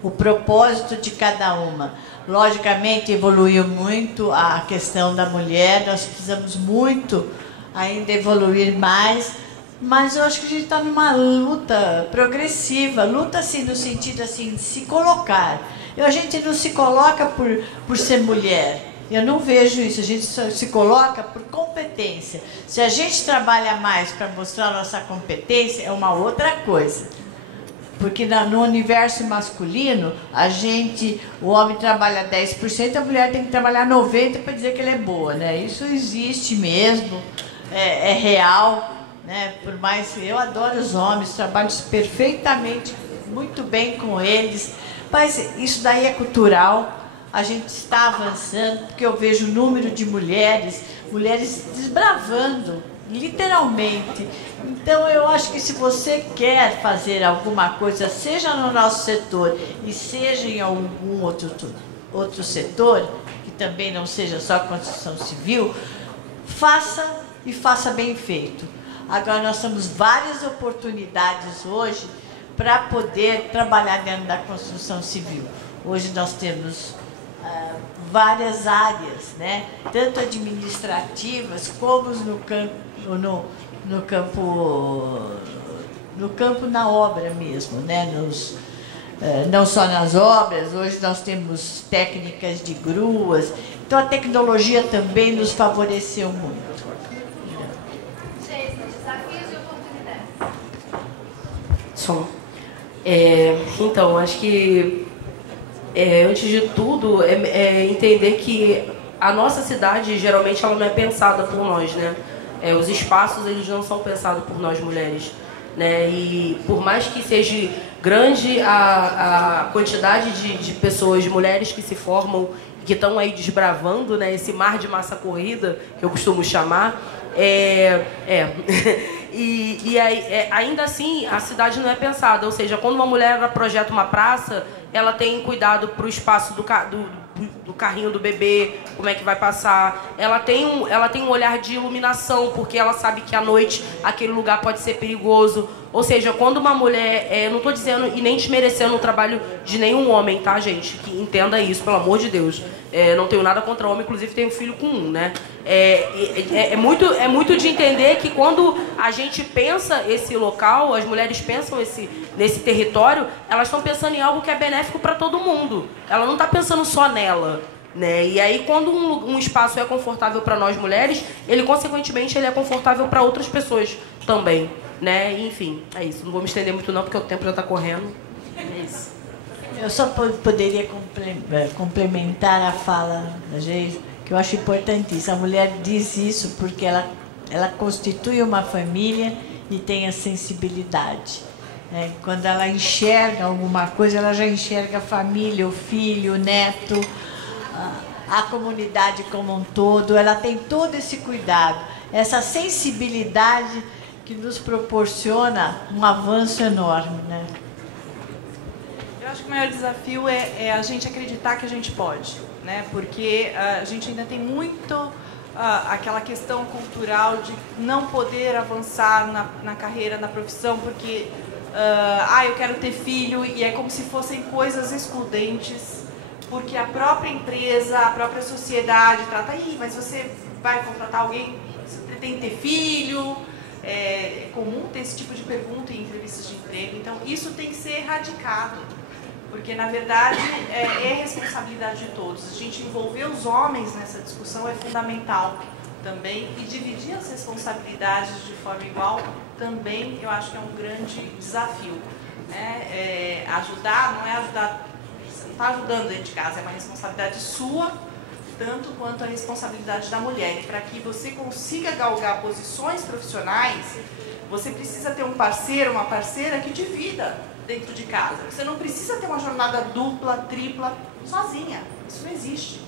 o propósito de cada uma. Logicamente, evoluiu muito a questão da mulher, nós precisamos muito ainda evoluir mais, mas eu acho que a gente está numa luta progressiva, luta assim, no sentido assim, de se colocar. A gente não se coloca por ser mulher. Eu não vejo isso, a gente se coloca por competência. Se a gente trabalha mais para mostrar a nossa competência, é uma outra coisa. Porque no universo masculino, o homem trabalha 10%, a mulher tem que trabalhar 90% para dizer que ela é boa, né? Isso existe mesmo, é real, né? Por mais eu adoro os homens, trabalho perfeitamente, muito bem com eles, mas isso daí é cultural. A gente está avançando, porque eu vejo o número de mulheres desbravando, literalmente. Então, eu acho que se você quer fazer alguma coisa, seja no nosso setor e seja em algum outro setor, que também não seja só construção civil, faça e faça bem feito. Agora, nós temos várias oportunidades hoje para poder trabalhar dentro da construção civil. Hoje nós temos várias áreas, né? Tanto administrativas como no campo na obra mesmo, né? Não só nas obras, hoje nós temos técnicas de gruas, então a tecnologia também nos favoreceu muito. Desafios e oportunidades. Então, acho que antes de tudo é entender que a nossa cidade geralmente ela não é pensada por nós, né? Os espaços eles não são pensados por nós mulheres, né? E por mais que seja grande a quantidade de pessoas, de mulheres que se formam, que estão aí desbravando, né, esse mar de massa corrida, que eu costumo chamar, E aí, ainda assim, a cidade não é pensada. Ou seja, quando uma mulher projeta uma praça, ela tem cuidado para o espaço do carrinho do bebê, como é que vai passar. Ela tem um olhar de iluminação, porque ela sabe que à noite aquele lugar pode ser perigoso. Ou seja, quando uma mulher... não estou dizendo e nem desmerecendo o trabalho de nenhum homem, tá, gente? Que entenda isso, pelo amor de Deus. Não tenho nada contra homem, inclusive tenho filho com um, né? É muito de entender que quando a gente pensa esse local, as mulheres pensam nesse território, elas estão pensando em algo que é benéfico para todo mundo. Ela não está pensando só nela, né? E aí, quando um espaço é confortável para nós mulheres, ele, consequentemente, ele é confortável para outras pessoas também, né? E, enfim, é isso. Não vou me estender muito não, porque o tempo já está correndo. É isso. Eu só poderia complementar a fala da Geisa, que eu acho importantíssimo. A mulher diz isso porque ela constitui uma família e tem a sensibilidade. Quando ela enxerga alguma coisa, ela já enxerga a família, o filho, o neto, a comunidade como um todo. Ela tem todo esse cuidado, essa sensibilidade que nos proporciona um avanço enorme, né? Eu acho que o maior desafio é a gente acreditar que a gente pode, né? Porque a gente ainda tem muito aquela questão cultural de não poder avançar na carreira, na profissão, porque eu quero ter filho, e é como se fossem coisas excludentes, porque a própria empresa, a própria sociedade trata, mas você vai contratar alguém, você pretende ter filho? É comum ter esse tipo de pergunta em entrevistas de emprego, então isso tem que ser erradicado. Porque, na verdade, é responsabilidade de todos. A gente envolver os homens nessa discussão é fundamental também. E dividir as responsabilidades de forma igual também, eu acho que é um grande desafio. Né? Ajudar não é ajudar... Você não está ajudando dentro de casa, é uma responsabilidade sua, tanto quanto a responsabilidade da mulher. E para que você consiga galgar posições profissionais, você precisa ter um parceiro, uma parceira que divida dentro de casa. Você não precisa ter uma jornada dupla, tripla, sozinha. Isso não existe.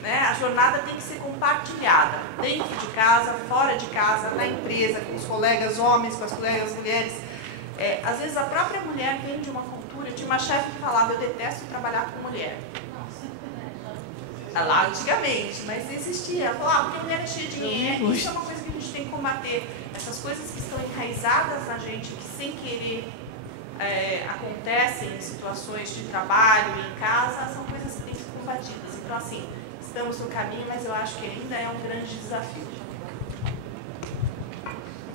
Né? A jornada tem que ser compartilhada. Dentro de casa, fora de casa, na empresa, com os colegas homens, com as colegas mulheres. Às vezes a própria mulher vem de uma cultura, tinha uma chefe que falava, eu detesto trabalhar com mulher. Lá antigamente, mas existia. Ela falava, porque a mulher é cheia de dinheiro. Isso é uma coisa que a gente tem que combater. Essas coisas que estão enraizadas na gente, que sem querer acontecem em situações de trabalho e em casa, são coisas que têm que ser combatidas. Então, assim, estamos no caminho, mas eu acho que ainda é um grande desafio.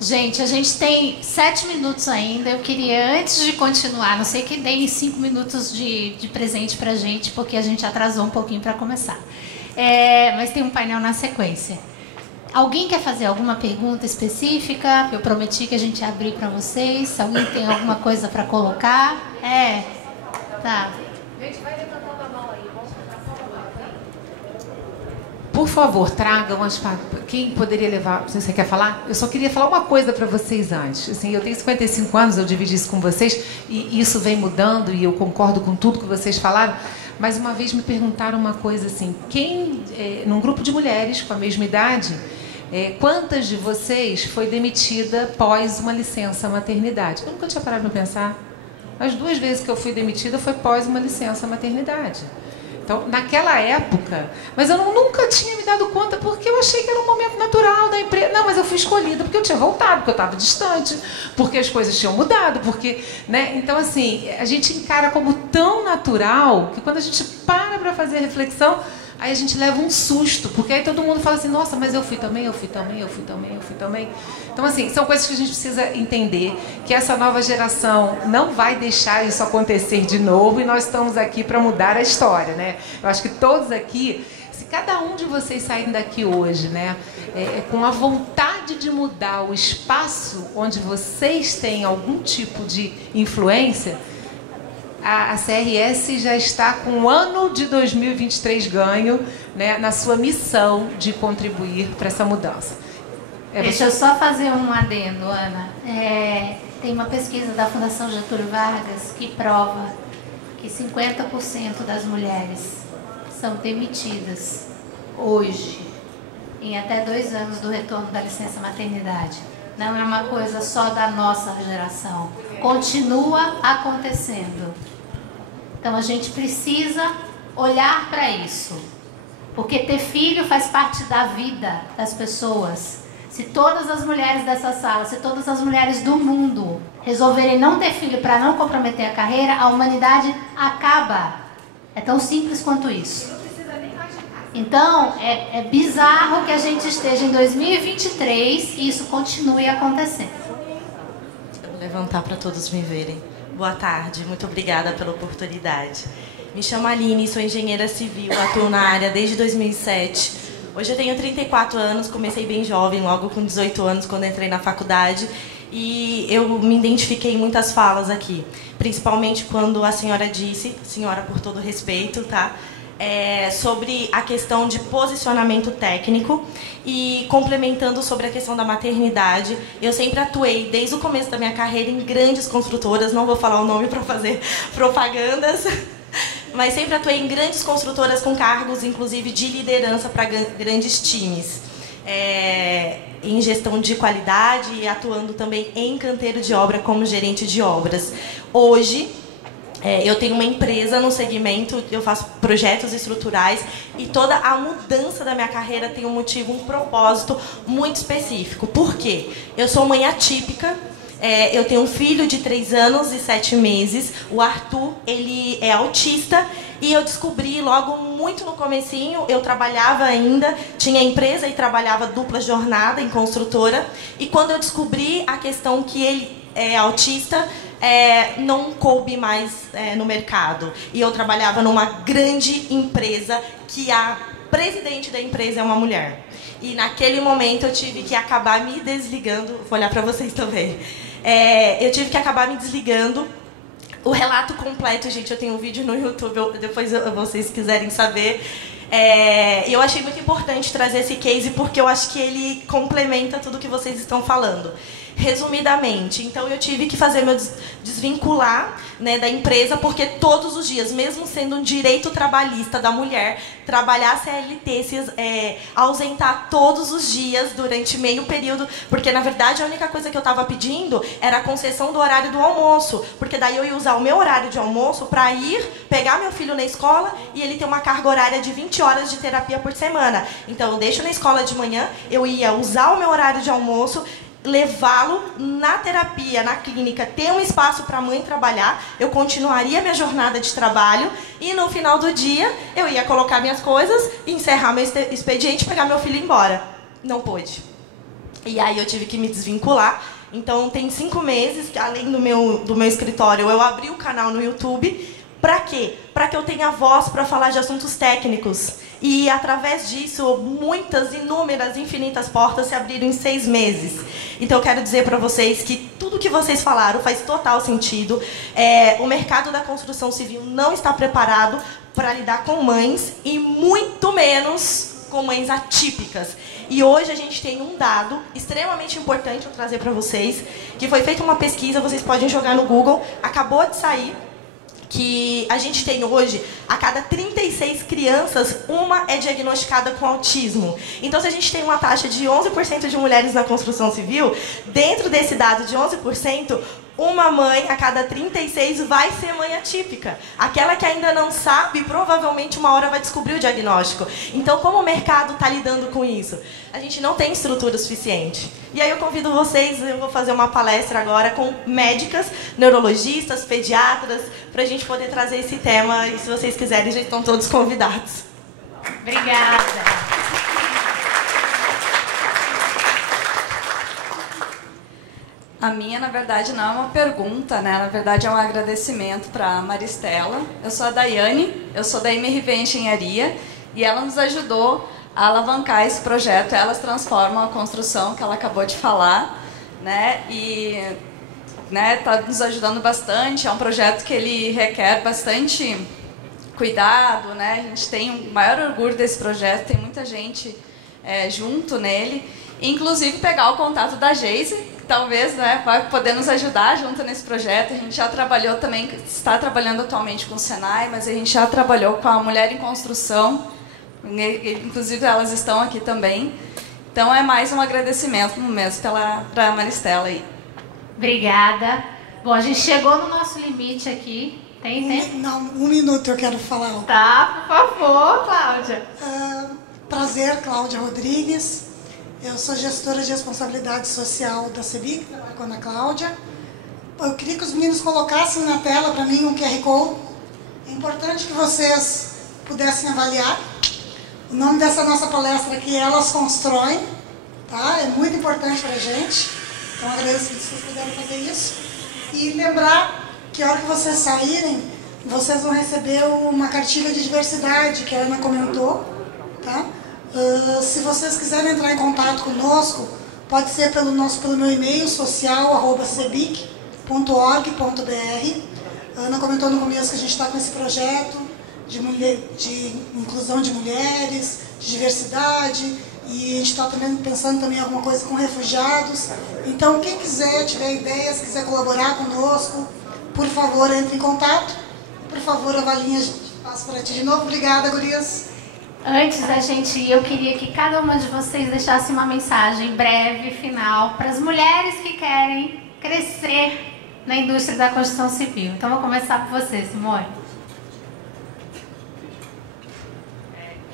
Gente, a gente tem 7 minutos ainda. Eu queria, antes de continuar, não sei que deem 5 minutos de presente pra gente, porque a gente atrasou um pouquinho para começar. Mas tem um painel na sequência. Alguém quer fazer alguma pergunta específica? Eu prometi que a gente ia abrir para vocês. Se alguém tem alguma coisa para colocar. Tá. Gente, vai levantando a mão aí. Por favor, tragam as... Quem poderia levar... Você quer falar? Eu só queria falar uma coisa para vocês antes. Assim, eu tenho 55 anos, eu dividi isso com vocês, e isso vem mudando, e eu concordo com tudo que vocês falaram. Mas uma vez me perguntaram uma coisa assim, num grupo de mulheres com a mesma idade, quantas de vocês foi demitida pós uma licença maternidade? Eu nunca tinha parado para pensar. As 2 vezes que eu fui demitida foi pós uma licença maternidade. Então, naquela época, mas eu nunca tinha me dado conta porque eu achei que era um momento natural da empresa. Não, mas eu fui escolhida porque eu tinha voltado, porque eu estava distante, porque as coisas tinham mudado, porque, né? Então, assim, a gente encara como tão natural que quando a gente para fazer a reflexão, aí a gente leva um susto, porque aí todo mundo fala assim, nossa, mas eu fui também, eu fui também, eu fui também, eu fui também. Então, assim, são coisas que a gente precisa entender, que essa nova geração não vai deixar isso acontecer de novo, e nós estamos aqui para mudar a história, né? Eu acho que todos aqui, se cada um de vocês saírem daqui hoje, né, com a vontade de mudar o espaço onde vocês têm algum tipo de influência, a CRS já está com o ano de 2023 ganho, né, na sua missão de contribuir para essa mudança. Deixa eu só fazer um adendo, Ana. Tem uma pesquisa da Fundação Getúlio Vargas que prova que 50% das mulheres são demitidas hoje, em até 2 anos do retorno da licença maternidade. Não é uma coisa só da nossa geração. Continua acontecendo. Então a gente precisa olhar para isso. Porque ter filho faz parte da vida das pessoas. Se todas as mulheres dessa sala, se todas as mulheres do mundo resolverem não ter filho para não comprometer a carreira, a humanidade acaba. É tão simples quanto isso. Então, é bizarro que a gente esteja em 2023 e isso continue acontecendo. Eu vou levantar para todos me verem. Boa tarde, muito obrigada pela oportunidade. Me chamo Aline, sou engenheira civil, atuo na área desde 2007. Hoje eu tenho 34 anos, comecei bem jovem, logo com 18 anos, quando entrei na faculdade. E eu me identifiquei em muitas falas aqui, principalmente quando a senhora disse, senhora por todo respeito, tá? Sobre a questão de posicionamento técnico e complementando sobre a questão da maternidade. Eu sempre atuei, desde o começo da minha carreira, em grandes construtoras, não vou falar o nome para fazer propagandas, mas sempre atuei em grandes construtoras com cargos, inclusive, de liderança para grandes times. Em gestão de qualidade e atuando também em canteiro de obra como gerente de obras. Hoje, eu tenho uma empresa no segmento, eu faço projetos estruturais e toda a mudança da minha carreira tem um motivo, um propósito muito específico. Por quê? Eu sou mãe atípica. Eu tenho um filho de 3 anos e 7 meses, o Arthur, ele é autista, e eu descobri logo muito no comecinho, eu trabalhava ainda, tinha empresa e trabalhava dupla jornada em construtora, e quando eu descobri a questão que ele é autista, não coube mais no mercado. E eu trabalhava numa grande empresa que a presidente da empresa é uma mulher. E naquele momento eu tive que acabar me desligando, vou olhar para vocês também. Eu tive que acabar me desligando. O relato completo, gente, eu tenho um vídeo no YouTube, depois vocês quiserem saber. E eu achei muito importante trazer esse case porque eu acho que ele complementa tudo que vocês estão falando. Resumidamente, então eu tive que fazer meu desvincular, né, da empresa, porque todos os dias, mesmo sendo um direito trabalhista da mulher, trabalhar CLT, se ausentar todos os dias durante meio período, porque na verdade a única coisa que eu estava pedindo era a concessão do horário do almoço, porque daí eu ia usar o meu horário de almoço para ir pegar meu filho na escola e ele ter uma carga horária de 20 horas de terapia por semana. Então eu deixo na escola de manhã, eu ia usar o meu horário de almoço, levá-lo na terapia, na clínica, ter um espaço para a mãe trabalhar, eu continuaria minha jornada de trabalho e no final do dia eu ia colocar minhas coisas, encerrar meu expediente e pegar meu filho e ir embora. Não pôde. E aí eu tive que me desvincular. Então tem 5 meses, que além do meu escritório, eu abri o canal no YouTube. Para quê? Para que eu tenha voz para falar de assuntos técnicos. E, através disso, muitas, inúmeras, infinitas portas se abriram em 6 meses. Então, eu quero dizer para vocês que tudo que vocês falaram faz total sentido. O mercado da construção civil não está preparado para lidar com mães e muito menos com mães atípicas. E hoje a gente tem um dado extremamente importante para trazer para vocês, que foi feita uma pesquisa, vocês podem jogar no Google, acabou de sair, que a gente tem hoje, a cada 36 crianças, uma é diagnosticada com autismo. Então, se a gente tem uma taxa de 11% de mulheres na construção civil, dentro desse dado de 11%, uma mãe a cada 36 vai ser mãe atípica. Aquela que ainda não sabe, provavelmente uma hora vai descobrir o diagnóstico. Então, como o mercado está lidando com isso? A gente não tem estrutura suficiente. E aí eu convido vocês, eu vou fazer uma palestra agora com médicas, neurologistas, pediatras, para a gente poder trazer esse tema. E se vocês quiserem, já estão todos convidados. Obrigada. A minha, na verdade, não é uma pergunta, né? Na verdade, é um agradecimento para a Maristela. Eu sou a Daiane, eu sou da MRV Engenharia e ela nos ajudou a alavancar esse projeto. Elas transformam a construção, que ela acabou de falar, né? E tá nos ajudando bastante. É um projeto que ele requer bastante cuidado, né? A gente tem o maior orgulho desse projeto, tem muita gente junto nele. Inclusive, pegar o contato da Geise, talvez, né, vai poder nos ajudar junto nesse projeto. A gente já trabalhou também, está trabalhando atualmente com o Senai, mas a gente já trabalhou com a Mulher em Construção, inclusive elas estão aqui também. Então é mais um agradecimento mesmo para a Maristela aí. Obrigada. Bom, a gente chegou no nosso limite aqui. Tem tempo? Não, 1 minuto eu quero falar. Tá, por favor, Cláudia. Prazer, Cláudia Rodrigues. Eu sou gestora de responsabilidade social da CEBIC, trabalho com a Ana Cláudia. Eu queria que os meninos colocassem na tela para mim um QR Code. É importante que vocês pudessem avaliar. O nome dessa nossa palestra aqui é Elas Constroem, tá? É muito importante para a gente. Então, agradeço se vocês puderem fazer isso. E lembrar que a hora que vocês saírem, vocês vão receber uma cartilha de diversidade que a Ana comentou, tá? Se vocês quiserem entrar em contato conosco, pode ser pelo meu e-mail social@cebic.org.br. A Ana comentou no começo que a gente está com esse projeto de inclusão de mulheres, de diversidade, e a gente está também pensando também em alguma coisa com refugiados. Então, quem quiser, tiver ideias, quiser colaborar conosco, por favor, entre em contato. Por favor, avaliem a gente. Passo para ti de novo. Obrigada, gurias. Antes da gente ir, eu queria que cada uma de vocês deixasse uma mensagem breve, final, para as mulheres que querem crescer na indústria da construção civil. Então, vou começar por você, Simone.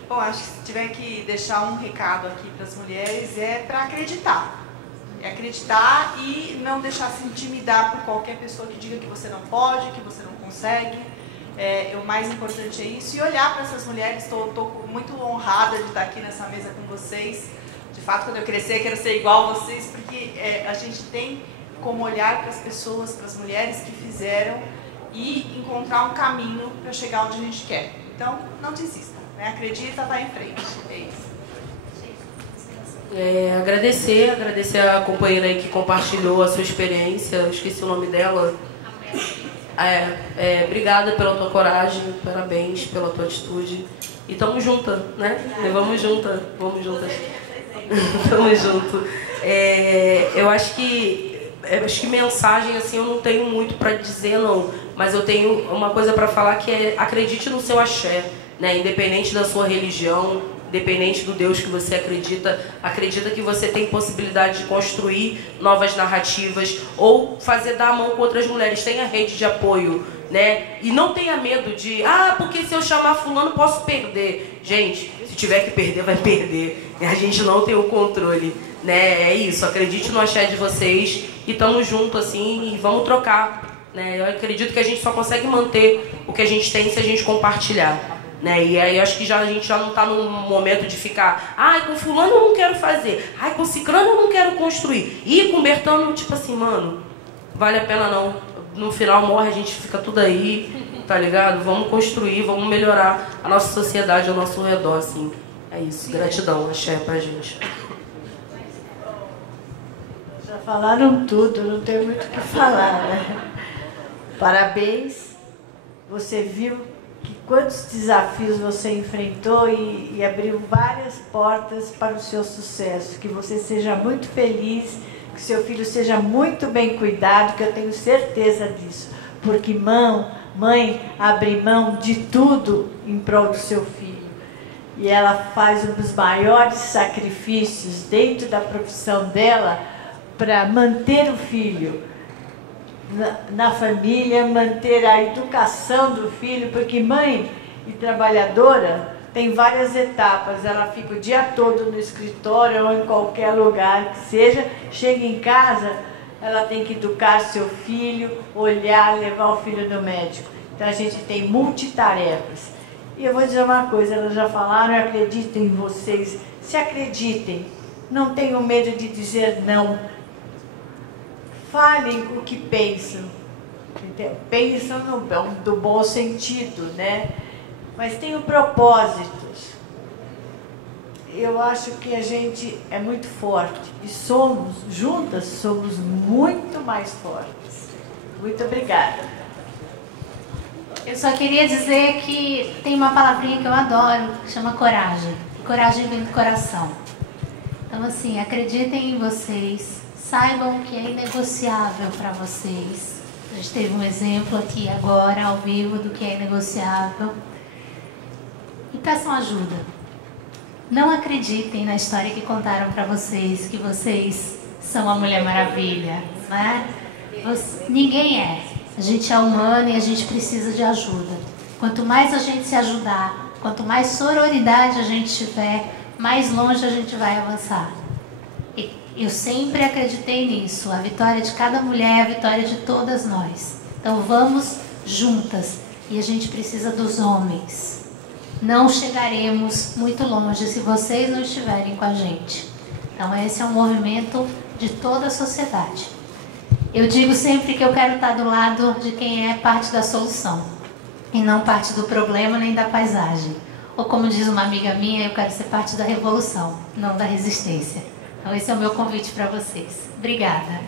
Bom, acho que se tiver que deixar um recado aqui para as mulheres é para acreditar. É acreditar e não deixar se intimidar por qualquer pessoa que diga que você não pode, que você não consegue. O mais importante é isso. E olhar para essas mulheres, estou muito honrada de estar aqui nessa mesa com vocês. De fato, quando eu crescer, quero ser igual a vocês, porque a gente tem como olhar para as pessoas, para as mulheres que fizeram e encontrar um caminho para chegar onde a gente quer. Então, não desista, né? Acredita, vai em frente. É isso. Agradecer a companheira aí que compartilhou a sua experiência. Eu esqueci o nome dela. Obrigada pela tua coragem, parabéns pela tua atitude. E tamo juntas, né? Vamos juntas. Tamo junto. Eu acho que mensagem assim eu não tenho muito para dizer não, mas eu tenho uma coisa para falar que é: acredite no seu axé, né? Independente da sua religião, independente do Deus que você acredita que você tem possibilidade de construir novas narrativas ou dar a mão com outras mulheres. Tenha rede de apoio, né? E não tenha medo de, porque se eu chamar fulano posso perder. Gente, se tiver que perder, vai perder. A gente não tem o controle, né? É isso, acredite no axé de vocês e tamo junto assim e vamos trocar, né? Eu acredito que a gente só consegue manter o que a gente tem se a gente compartilhar. Né? E aí acho que a gente já não está num momento de ficar, com fulano eu não quero fazer, com ciclano eu não quero construir, e com Bertano, tipo assim, mano, vale a pena não, no final morre, a gente fica tudo aí, tá ligado? Vamos construir, vamos melhorar a nossa sociedade ao nosso redor, assim. É isso, gratidão, axé pra gente. Já falaram tudo, não tem muito o que falar, né? Parabéns, você viu que quantos desafios você enfrentou e abriu várias portas para o seu sucesso. Que você seja muito feliz, que seu filho seja muito bem cuidado, que eu tenho certeza disso. Porque mãe abre mão de tudo em prol do seu filho. E ela faz um dos maiores sacrifícios dentro da profissão dela para manter o filho na família, manter a educação do filho, porque mãe e trabalhadora tem várias etapas. Ela fica o dia todo no escritório ou em qualquer lugar que seja, chega em casa, ela tem que educar seu filho, olhar, levar o filho no médico. Então a gente tem multitarefas. E eu vou dizer uma coisa, elas já falaram, eu acredito em vocês, se acreditem, não tenham medo de dizer não. Falem o que pensam, pensam do bom sentido, né? Mas tenham propósitos. Eu acho que a gente é muito forte e juntas somos muito mais fortes. Muito obrigada. Eu só queria dizer que tem uma palavrinha que eu adoro, que chama coragem. Coragem vem do coração. Então, assim, acreditem em vocês. Saibam que é inegociável para vocês. A gente teve um exemplo aqui agora, ao vivo, do que é inegociável. E peçam ajuda. Não acreditem na história que contaram para vocês, que vocês são a Mulher Maravilha, né? Ninguém é. A gente é humano e a gente precisa de ajuda. Quanto mais a gente se ajudar, quanto mais sororidade a gente tiver, mais longe a gente vai avançar. Eu sempre acreditei nisso. A vitória de cada mulher é a vitória de todas nós. Então vamos juntas. E a gente precisa dos homens. Não chegaremos muito longe se vocês não estiverem com a gente. Então esse é um movimento de toda a sociedade. Eu digo sempre que eu quero estar do lado de quem é parte da solução. E não parte do problema nem da paisagem. Ou como diz uma amiga minha, eu quero ser parte da revolução, não da resistência. Então esse é o meu convite para vocês. Obrigada.